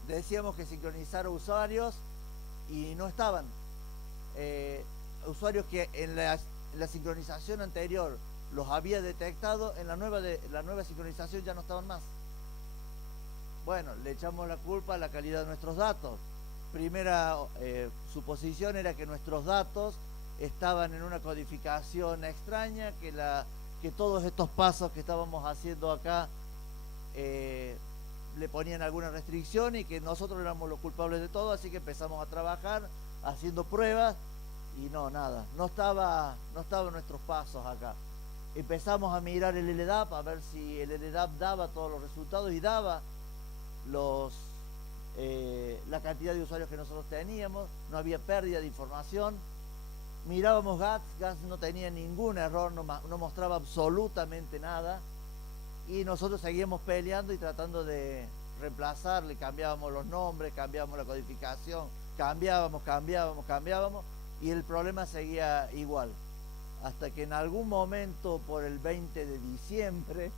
Decíamos que sincronizar usuarios y no estaban. Usuarios que en la sincronización anterior los había detectado, en la nueva sincronización ya no estaban más. Bueno, le echamos la culpa a la calidad de nuestros datos. Primera suposición era que nuestros datos estaban en una codificación extraña, que todos estos pasos que estábamos haciendo acá le ponían alguna restricción y que nosotros éramos los culpables de todo, así que empezamos a trabajar haciendo pruebas y nada, no estaban nuestros pasos acá. Empezamos a mirar el LDAP, a ver si el LDAP daba todos los resultados y daba la cantidad de usuarios que nosotros teníamos, no había pérdida de información. Mirábamos GATS no tenía ningún error, no mostraba absolutamente nada y nosotros seguíamos peleando y tratando de reemplazarle, cambiábamos los nombres, cambiábamos la codificación, cambiábamos y el problema seguía igual. Hasta que en algún momento por el 20 de diciembre,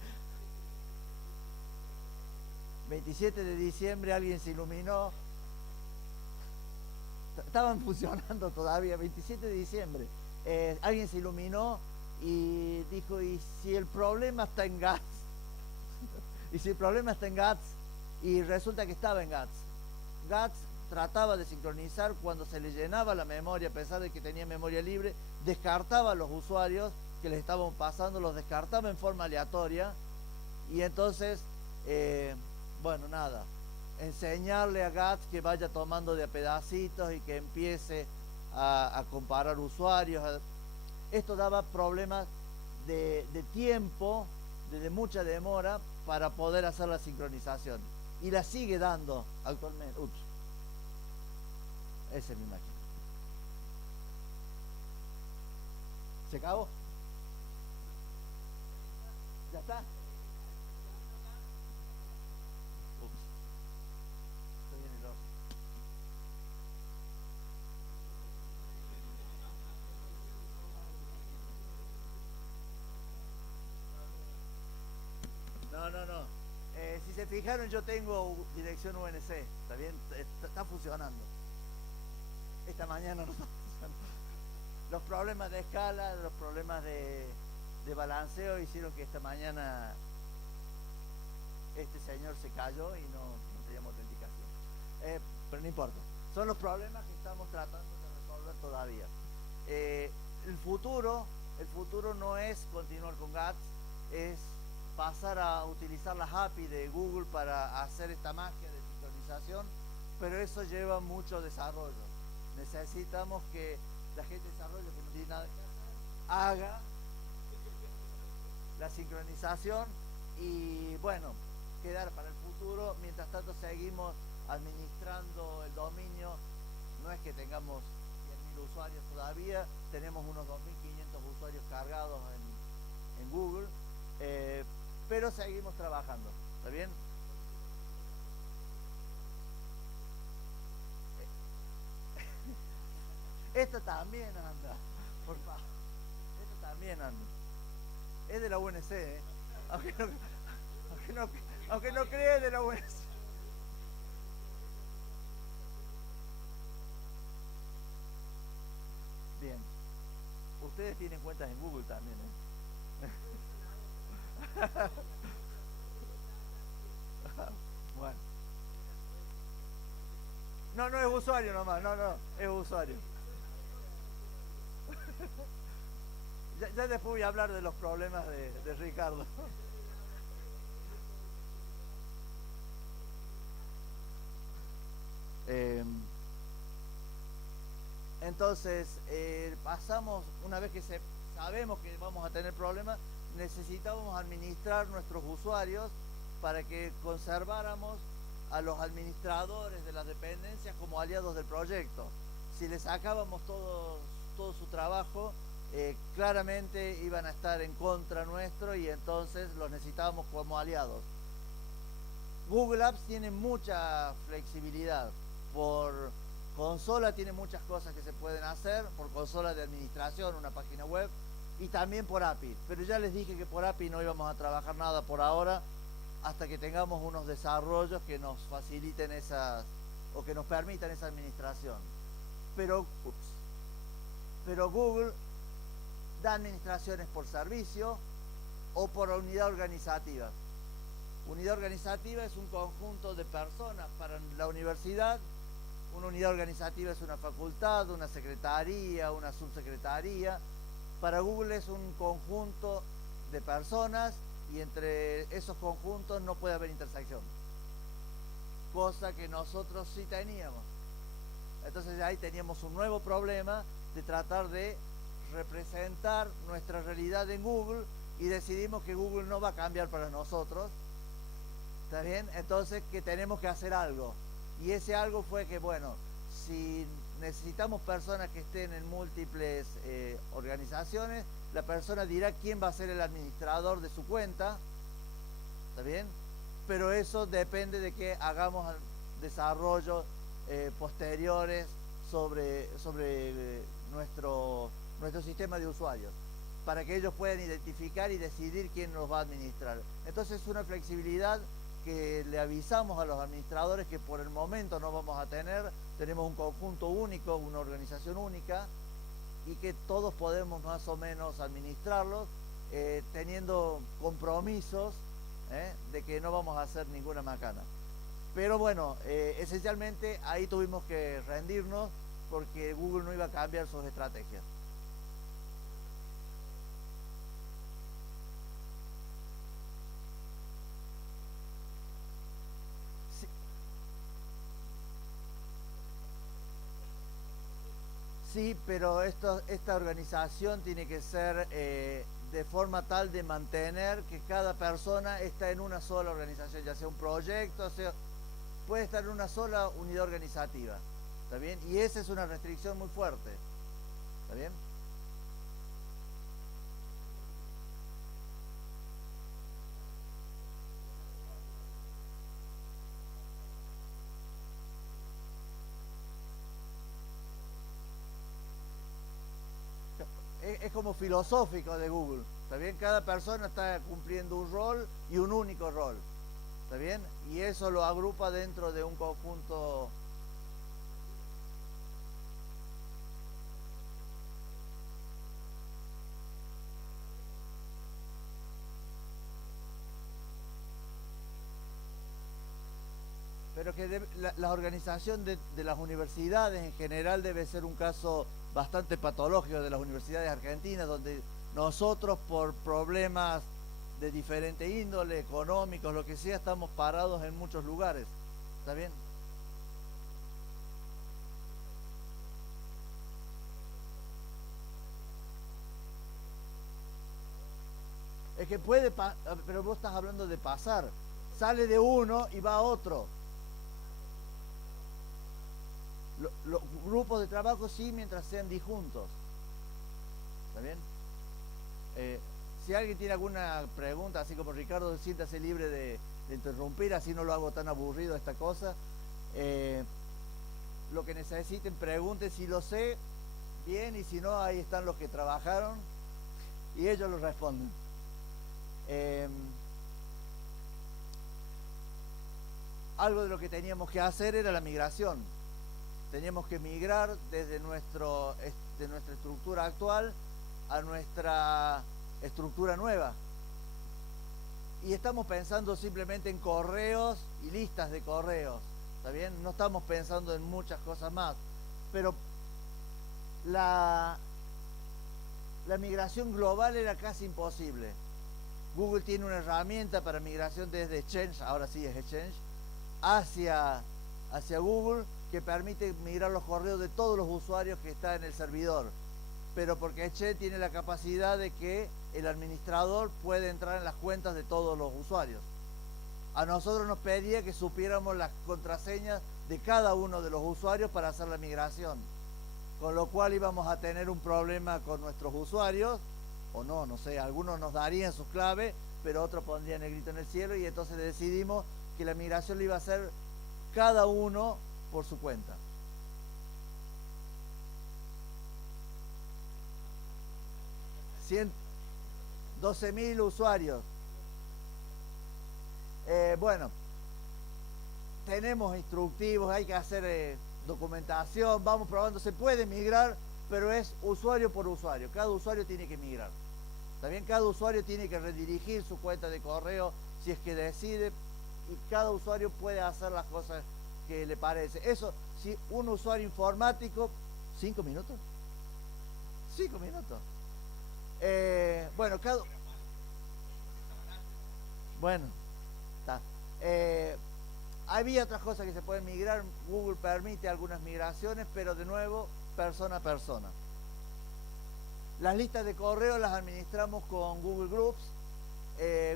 27 de diciembre, alguien se iluminó. Estaban funcionando todavía, 27 de diciembre. Alguien se iluminó y dijo, ¿y si el problema está en GATS? ¿Y si el problema está en GATS? Y resulta que estaba en GATS. GATS trataba de sincronizar cuando se le llenaba la memoria, a pesar de que tenía memoria libre, descartaba a los usuarios que les estaban pasando, los descartaba en forma aleatoria y entonces, bueno, nada, enseñarle a GATS que vaya tomando de a pedacitos y que empiece a comparar usuarios. Esto daba problemas de tiempo, de mucha demora para poder hacer la sincronización y la sigue dando actualmente. Ups. Esa es mi máquina. ¿Se acabó? ¿Ya está? Ups. Estoy en el horno. No. Si se fijaron, yo tengo dirección UNC. ¿Está bien? Está funcionando. Esta mañana no está funcionando. Los problemas de escala, los problemas de balanceo hicieron que esta mañana este señor se cayó y no teníamos autenticación. Pero no importa. Son los problemas que estamos tratando de resolver todavía. El futuro no es continuar con GATS, es pasar a utilizar las API de Google para hacer esta magia de sincronización, pero eso lleva mucho desarrollo. Necesitamos que la gente de desarrollo que no tiene nada que hacer haga la sincronización y bueno, quedar para el futuro. Mientras tanto seguimos administrando el dominio. No es que tengamos 100.000 usuarios todavía, tenemos unos 2.500 usuarios cargados en Google, pero seguimos trabajando. ¿Está bien? Esto también anda, por favor. Esto también anda. Es de la UNC, ¿eh? Aunque no cree, es de la UNC. ustedes tienen cuentas en Google también, Bueno. No, no es usuario nomás, no, es usuario. Ya después voy a hablar de los problemas de Ricardo. Entonces, pasamos, una vez que sabemos que vamos a tener problemas, necesitamos administrar nuestros usuarios para que conserváramos a los administradores de las dependencias como aliados del proyecto. Si les sacábamos todo su trabajo, claramente iban a estar en contra nuestro y entonces los necesitábamos como aliados. Google Apps tiene mucha flexibilidad. Por consola tiene muchas cosas que se pueden hacer, por consola de administración, una página web, y también por API. Pero ya les dije que por API no íbamos a trabajar nada por ahora, hasta que tengamos unos desarrollos que nos faciliten o que nos permitan esa administración. Pero Google da administraciones por servicio o por unidad organizativa. Unidad organizativa es un conjunto de personas para la universidad. Una unidad organizativa es una facultad, una secretaría, una subsecretaría. Para Google es un conjunto de personas y entre esos conjuntos no puede haber intersección. Cosa que nosotros sí teníamos. Entonces ahí teníamos un nuevo problema de tratar de representar nuestra realidad en Google y decidimos que Google no va a cambiar para nosotros. ¿Está bien? Entonces que tenemos que hacer algo. Y ese algo fue que, bueno, si necesitamos personas que estén en múltiples organizaciones, la persona dirá quién va a ser el administrador de su cuenta. ¿Está bien? Pero eso depende de que hagamos desarrollos posteriores sobre nuestro sistema de usuarios, para que ellos puedan identificar y decidir quién nos va a administrar. Entonces es una flexibilidad que le avisamos a los administradores que por el momento no vamos a tener. Tenemos un conjunto único, una organización única, y que todos podemos más o menos administrarlos, teniendo compromisos de que no vamos a hacer ninguna macana. Pero bueno, esencialmente ahí tuvimos que rendirnos porque Google no iba a cambiar sus estrategias. Sí, pero esta organización tiene que ser de forma tal de mantener que cada persona está en una sola organización, ya sea un proyecto, puede estar en una sola unidad organizativa. ¿Está bien? Y esa es una restricción muy fuerte. ¿Está bien? Es como filosófico de Google. ¿Está bien? Cada persona está cumpliendo un rol y un único rol. ¿Está bien? Y eso lo agrupa dentro de un conjunto. Pero que la organización de las universidades en general debe ser un caso bastante patológico de las universidades argentinas, donde nosotros por problemas de diferente índole, económicos, lo que sea, estamos parados en muchos lugares. ¿Está bien? Es que puede, pero vos estás hablando de pasar. Sale de uno y va a otro. Los grupos de trabajo sí, mientras sean disjuntos. ¿Está bien? Si alguien tiene alguna pregunta, así como Ricardo, siéntase libre de interrumpir, así no lo hago tan aburrido esta cosa. Lo que necesiten, pregunten. Si lo sé, bien, y si no, ahí están los que trabajaron y ellos lo responden. Algo de lo que teníamos que hacer era la migración. Teníamos que migrar desde nuestra estructura actual a nuestra estructura nueva. Y estamos pensando simplemente en correos y listas de correos, ¿está bien? No estamos pensando en muchas cosas más, pero la migración global era casi imposible. Google tiene una herramienta para migración desde Exchange, ahora sí es Exchange, hacia Google, que permite migrar los correos de todos los usuarios que están en el servidor. Pero porque Exchange tiene la capacidad de que el administrador puede entrar en las cuentas de todos los usuarios. A nosotros nos pedía que supiéramos las contraseñas de cada uno de los usuarios para hacer la migración. Con lo cual íbamos a tener un problema con nuestros usuarios, o no sé, algunos nos darían sus claves, pero otros pondrían el grito en el cielo, y entonces decidimos que la migración la iba a hacer cada uno por su cuenta. 12.000 usuarios. Bueno, tenemos instructivos, hay que hacer documentación, vamos probando, se puede migrar, pero es usuario por usuario, cada usuario tiene que migrar. También cada usuario tiene que redirigir su cuenta de correo si es que decide, y cada usuario puede hacer las cosas que le parece. Eso, si un usuario informático, 5 minutos. 5 minutos. Bueno, bueno, está. Había otras cosas que se pueden migrar. Google permite algunas migraciones, pero de nuevo, persona a persona. Las listas de correo las administramos con Google Groups.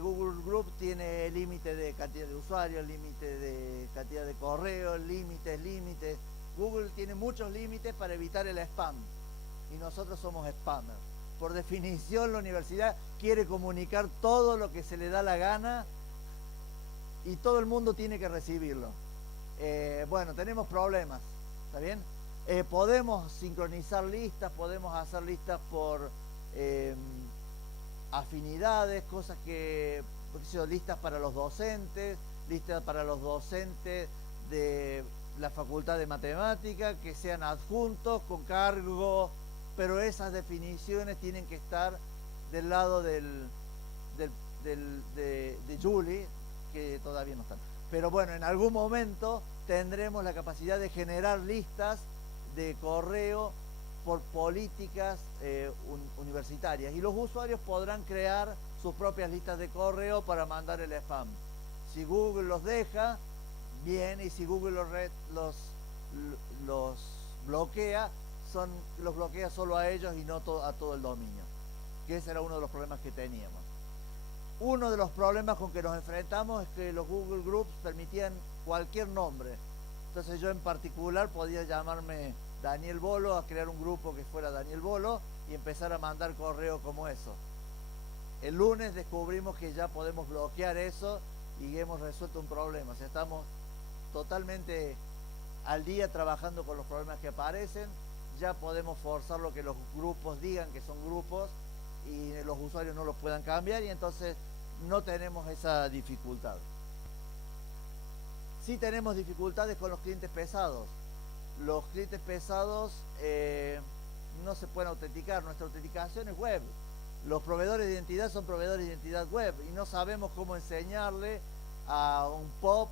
Google Groups tiene límite de cantidad de usuarios, límite de cantidad de correos, límites. Google tiene muchos límites para evitar el spam. Y nosotros somos spammers. Por definición, la universidad quiere comunicar todo lo que se le da la gana y todo el mundo tiene que recibirlo. Bueno, tenemos problemas, ¿está bien? Podemos sincronizar listas, podemos hacer listas por afinidades, cosas que, listas para los docentes de la Facultad de Matemática, que sean adjuntos con cargo, pero esas definiciones tienen que estar del lado de Julie, que todavía no están. Pero bueno, en algún momento tendremos la capacidad de generar listas de correo por políticas universitarias, y los usuarios podrán crear sus propias listas de correo para mandar el spam. Si Google los deja, bien, y si Google los bloquea, los bloquea solo a ellos y no a todo el dominio, que ese era uno de los problemas que teníamos. Uno de los problemas con que nos enfrentamos es que los Google Groups permitían cualquier nombre. Entonces yo en particular podía llamarme Daniel Bolo, a crear un grupo que fuera Daniel Bolo y empezar a mandar correo como eso. El lunes descubrimos que ya podemos bloquear eso y hemos resuelto un problema. O sea, estamos totalmente al día trabajando con los problemas que aparecen. Ya podemos forzar lo que los grupos digan que son grupos y los usuarios no los puedan cambiar, y entonces no tenemos esa dificultad. Sí tenemos dificultades con los clientes pesados. Los clientes pesados no se pueden autenticar. Nuestra autenticación es web. Los proveedores de identidad son proveedores de identidad web y no sabemos cómo enseñarle a un POP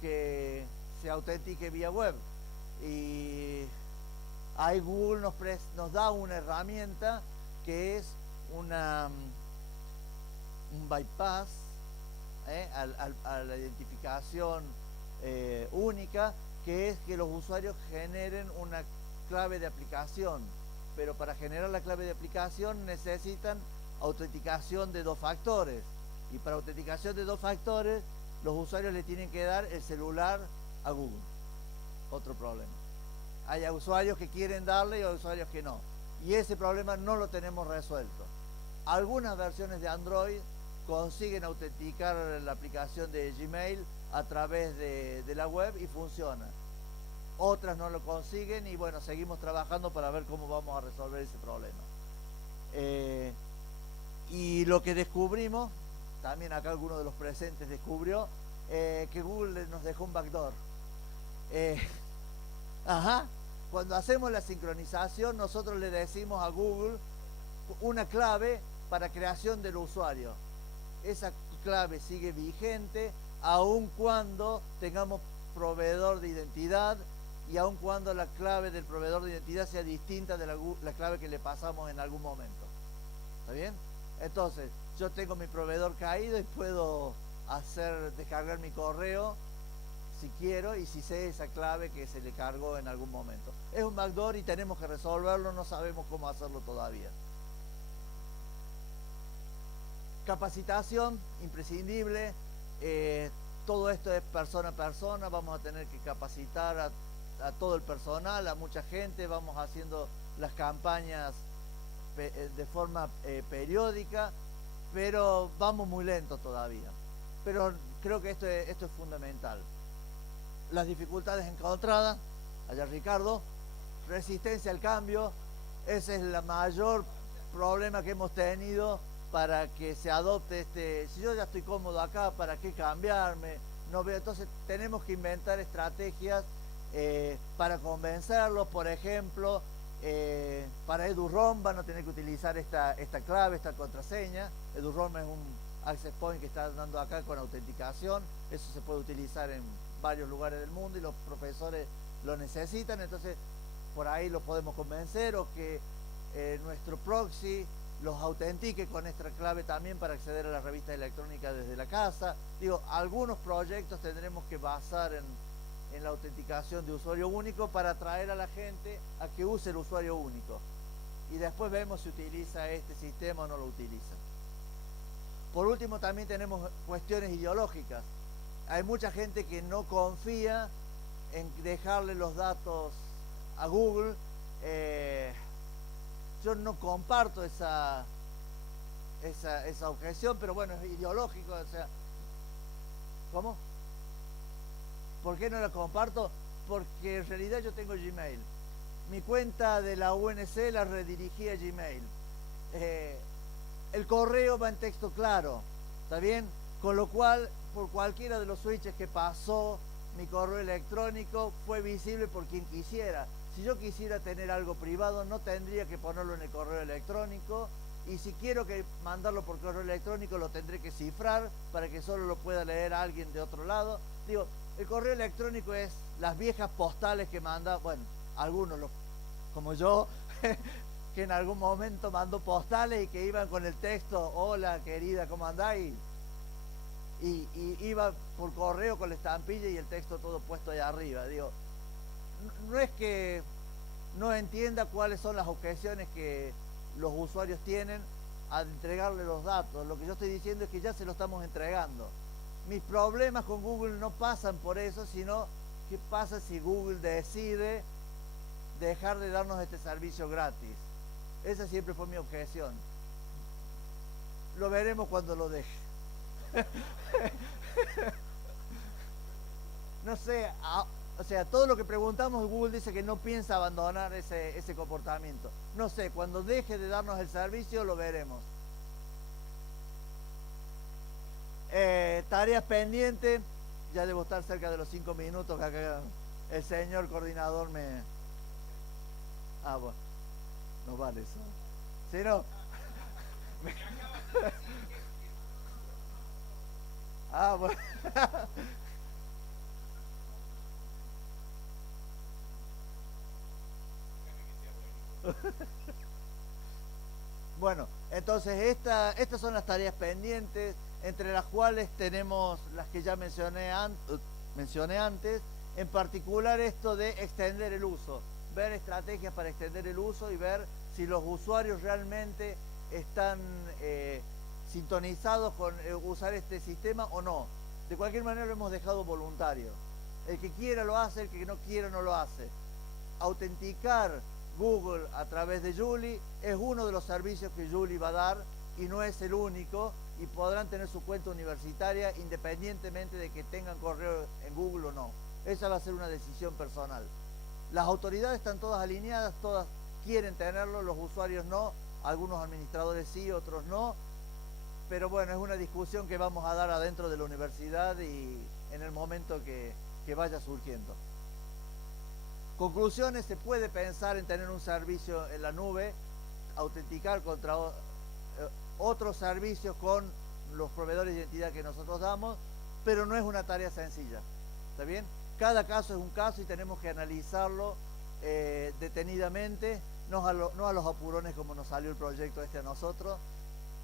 que se autentique vía web. Y ahí Google nos da una herramienta que es un bypass a la identificación única, que es que los usuarios generen una clave de aplicación, pero para generar la clave de aplicación necesitan autenticación de 2 factores, y para autenticación de 2 factores los usuarios le tienen que dar el celular a Google. Otro problema. Hay usuarios que quieren darle y hay usuarios que no, y ese problema no lo tenemos resuelto. Algunas versiones de Android consiguen autenticar la aplicación de Gmail a través de la web y funciona. Otras no lo consiguen y bueno, seguimos trabajando para ver cómo vamos a resolver ese problema. Y lo que descubrimos, también acá alguno de los presentes descubrió, que Google nos dejó un backdoor. Cuando hacemos la sincronización, nosotros le decimos a Google una clave para creación del usuario. Esa clave sigue vigente aun cuando tengamos proveedor de identidad y aun cuando la clave del proveedor de identidad sea distinta de la clave que le pasamos en algún momento. ¿Está bien? Entonces, yo tengo mi proveedor caído y puedo descargar mi correo si quiero y si sé esa clave que se le cargó en algún momento. Es un backdoor y tenemos que resolverlo, no sabemos cómo hacerlo todavía. Capacitación, imprescindible. Todo esto es persona a persona, vamos a tener que capacitar a todo el personal, a mucha gente, vamos haciendo las campañas de forma periódica, pero vamos muy lento todavía. Pero creo que esto es fundamental. Las dificultades encontradas, allá Ricardo, resistencia al cambio, ese es el mayor problema que hemos tenido para que se adopte si yo ya estoy cómodo acá, ¿para qué cambiarme? No veo, entonces tenemos que inventar estrategias para convencerlos, por ejemplo, para EduROM van a tener que utilizar esta clave, esta contraseña. EduROM es un access point que está dando acá con autenticación, eso se puede utilizar en varios lugares del mundo y los profesores lo necesitan, entonces por ahí los podemos convencer, o que nuestro proxy los autentique con esta clave también para acceder a la revista electrónica desde la casa. Digo, algunos proyectos tendremos que basar en la autenticación de usuario único para atraer a la gente a que use el usuario único. Y después vemos si utiliza este sistema o no lo utiliza. Por último, también tenemos cuestiones ideológicas. Hay mucha gente que no confía en dejarle los datos a Google. Yo no comparto esa objeción, pero bueno, es ideológico. O sea, ¿cómo? ¿Por qué no la comparto? Porque en realidad yo tengo Gmail. Mi cuenta de la UNC la redirigí a Gmail. El correo va en texto claro, ¿está bien? Con lo cual, por cualquiera de los switches que pasó, mi correo electrónico fue visible por quien quisiera. Si yo quisiera tener algo privado, no tendría que ponerlo en el correo electrónico, y si quiero mandarlo por correo electrónico, lo tendré que cifrar para que solo lo pueda leer alguien de otro lado. Digo, el correo electrónico es las viejas postales que manda, bueno, algunos, como yo, que en algún momento mandó postales y que iban con el texto, hola querida, ¿cómo andás? Y iba por correo con la estampilla y el texto todo puesto ahí arriba. Digo, no es que no entienda cuáles son las objeciones que los usuarios tienen a entregarle los datos. Lo que yo estoy diciendo es que ya se lo estamos entregando. Mis problemas con Google no pasan por eso, sino qué pasa si Google decide dejar de darnos este servicio gratis. Esa siempre fue mi objeción. Lo veremos cuando lo deje. No sé, o sea, todo lo que preguntamos, Google dice que no piensa abandonar ese comportamiento. No sé, cuando deje de darnos el servicio lo veremos. Tareas pendientes, ya debo estar cerca de los 5 minutos que acá el señor coordinador me... Ah, bueno, no vale eso. Si no... Ah, bueno. Bueno, entonces estas son las tareas pendientes, entre las cuales tenemos las que ya mencioné antes, en particular esto de extender el uso, ver estrategias para extender el uso y ver si los usuarios realmente están sintonizados con usar este sistema o no. De cualquier manera lo hemos dejado voluntario. El que quiera lo hace, el que no quiera no lo hace. Autenticar Google a través de Juli es uno de los servicios que Juli va a dar y no es el único, y podrán tener su cuenta universitaria independientemente de que tengan correo en Google o no. Esa va a ser una decisión personal. Las autoridades están todas alineadas, todas quieren tenerlo, los usuarios no, algunos administradores sí, otros no, pero bueno, es una discusión que vamos a dar adentro de la universidad y en el momento que vaya surgiendo. Conclusiones: se puede pensar en tener un servicio en la nube. autenticar contra otros servicios con los proveedores de identidad que nosotros damos, pero no es una tarea sencilla, ¿está bien? Cada caso es un caso y tenemos que analizarlo detenidamente, no a los apurones como nos salió el proyecto este a nosotros,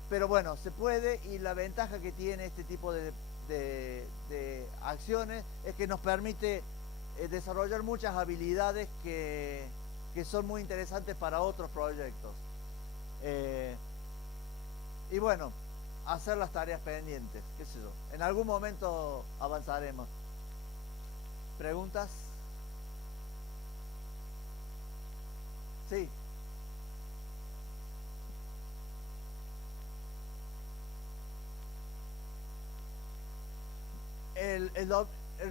pero bueno, se puede, y la ventaja que tiene este tipo de acciones es que nos permite desarrollar muchas habilidades que son muy interesantes para otros proyectos. Y bueno, hacer las tareas pendientes, qué sé yo. En algún momento avanzaremos. ¿Preguntas? Sí. El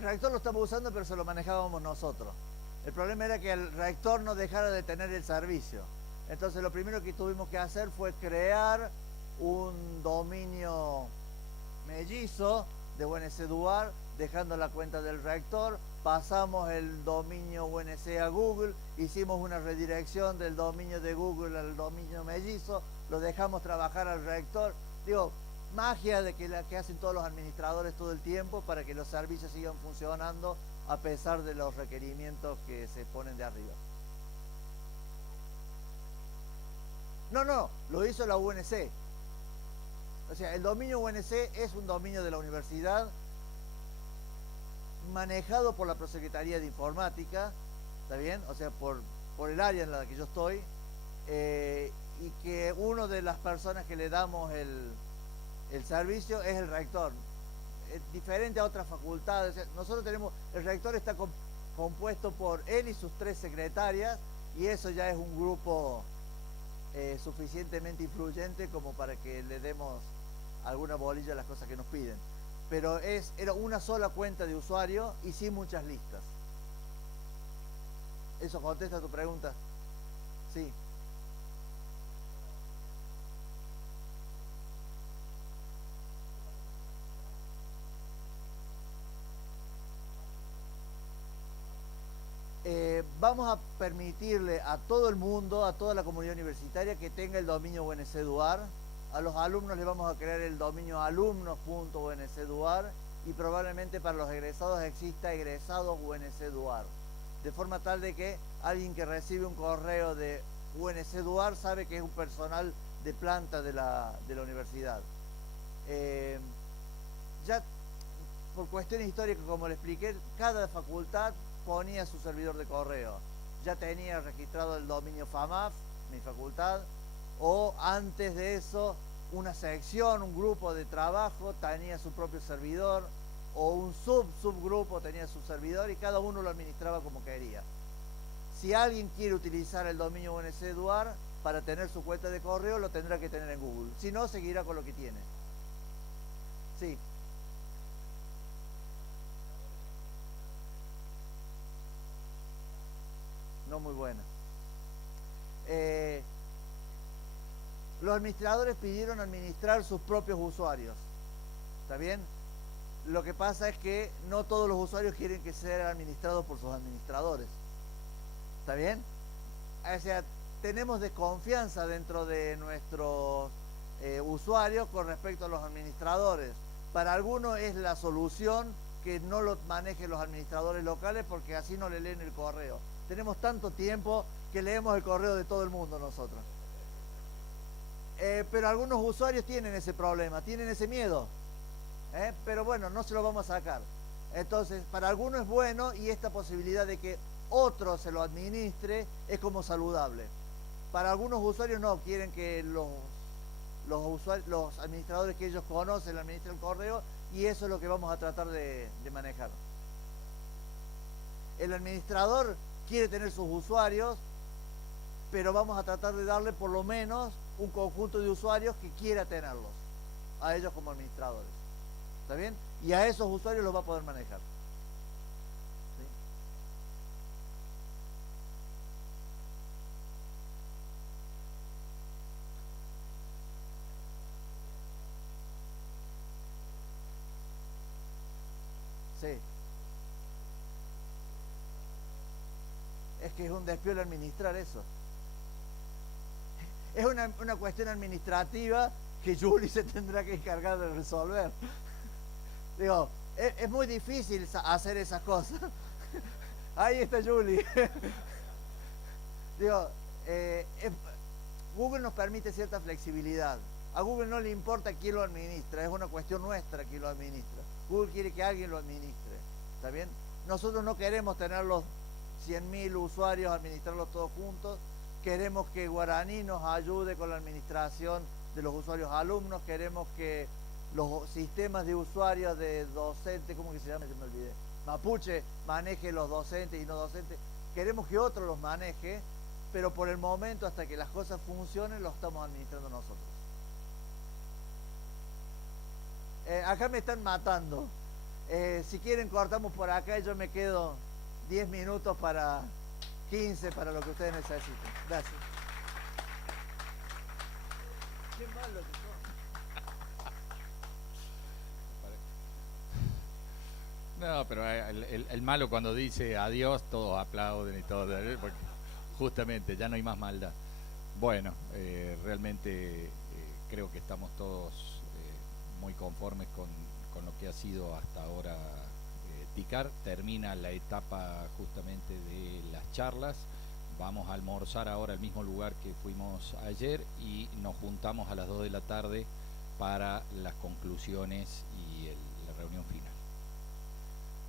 reactor lo estamos usando, pero se lo manejábamos nosotros. El problema era que el reactor no dejara de tener el servicio. Entonces lo primero que tuvimos que hacer fue crear un dominio mellizo de UNC Duar, dejando la cuenta del reactor, pasamos el dominio UNC a Google, hicimos una redirección del dominio de Google al dominio mellizo, lo dejamos trabajar al reactor. Digo, magia de que hacen todos los administradores todo el tiempo para que los servicios sigan funcionando a pesar de los requerimientos que se ponen de arriba. No, lo hizo la UNC. O sea, el dominio UNC es un dominio de la universidad manejado por la Prosecretaría de Informática, ¿está bien? O sea, por el área en la que yo estoy, y que una de las personas que le damos el servicio es el rector. Es diferente a otras facultades. O sea, nosotros tenemos, el rector está compuesto por él y sus 3 secretarias, y eso ya es un grupo suficientemente influyente como para que le demos alguna bolilla a las cosas que nos piden. Pero era una sola cuenta de usuario y sin muchas listas. ¿Eso contesta tu pregunta? Sí. Vamos a permitirle a todo el mundo, a toda la comunidad universitaria, que tenga el dominio UNC Duar. A los alumnos les vamos a crear el dominio alumnos.uncduar, y probablemente para los egresados exista egresados UNC Duar. De forma tal de que alguien que recibe un correo de UNC Duar sabe que es un personal de planta de la universidad. Ya por cuestiones históricas, como le expliqué, cada facultad ponía su servidor de correo. Ya tenía registrado el dominio FAMAF, mi facultad, o antes de eso una sección, un grupo de trabajo tenía su propio servidor, o un subgrupo tenía su servidor, y cada uno lo administraba como quería. Si alguien quiere utilizar el dominio UNC Duar para tener su cuenta de correo, lo tendrá que tener en Google. Si no, seguirá con lo que tiene. Sí. No muy buena. Los administradores pidieron administrar sus propios usuarios. ¿Está bien? Lo que pasa es que no todos los usuarios quieren que sean administrados por sus administradores. ¿Está bien? O sea, tenemos desconfianza dentro de nuestros usuarios con respecto a los administradores. Para algunos es la solución que no lo manejen los administradores locales, porque así no le leen el correo. Tenemos tanto tiempo que leemos el correo de todo el mundo nosotros. Pero algunos usuarios tienen ese problema, tienen ese miedo. Pero bueno, no se lo vamos a sacar. Entonces, para algunos es bueno, y esta posibilidad de que otro se lo administre es como saludable. Para algunos usuarios no, quieren que los administradores que ellos conocen administren el correo, y eso es lo que vamos a tratar de manejar. El administrador quiere tener sus usuarios, pero vamos a tratar de darle por lo menos un conjunto de usuarios que quiera tenerlos, a ellos como administradores. ¿Está bien? Y a esos usuarios los va a poder manejar. ¿Sí? Sí. Es que es un despiole administrar eso. es una cuestión administrativa que Juli se tendrá que encargar de resolver. Digo, es muy difícil hacer esas cosas. Ahí está Juli. Digo, Google nos permite cierta flexibilidad. A Google no le importa quién lo administra, es una cuestión nuestra quién lo administra. Google quiere que alguien lo administre, ¿está bien? Nosotros no queremos tener los 100.000 usuarios, administrarlos todos juntos. Queremos que Guaraní nos ayude con la administración de los usuarios alumnos. Queremos que los sistemas de usuarios de docentes, ¿cómo que se llama? Se me olvidé. Mapuche maneje los docentes y no docentes. Queremos que otro los maneje, pero por el momento, hasta que las cosas funcionen, lo estamos administrando nosotros. Acá me están matando. Si quieren cortamos por acá y yo me quedo 10 minutos 15 para lo que ustedes necesiten. Gracias. Qué malo que son. No, pero el malo cuando dice adiós, todos aplauden y todo, porque justamente ya no hay más maldad. Bueno, realmente creo que estamos todos muy conformes con lo que ha sido hasta ahora TICAR. Termina la etapa justamente de las charlas. Vamos a almorzar ahora al mismo lugar que fuimos ayer y nos juntamos a las 2 de la tarde para las conclusiones y la reunión final.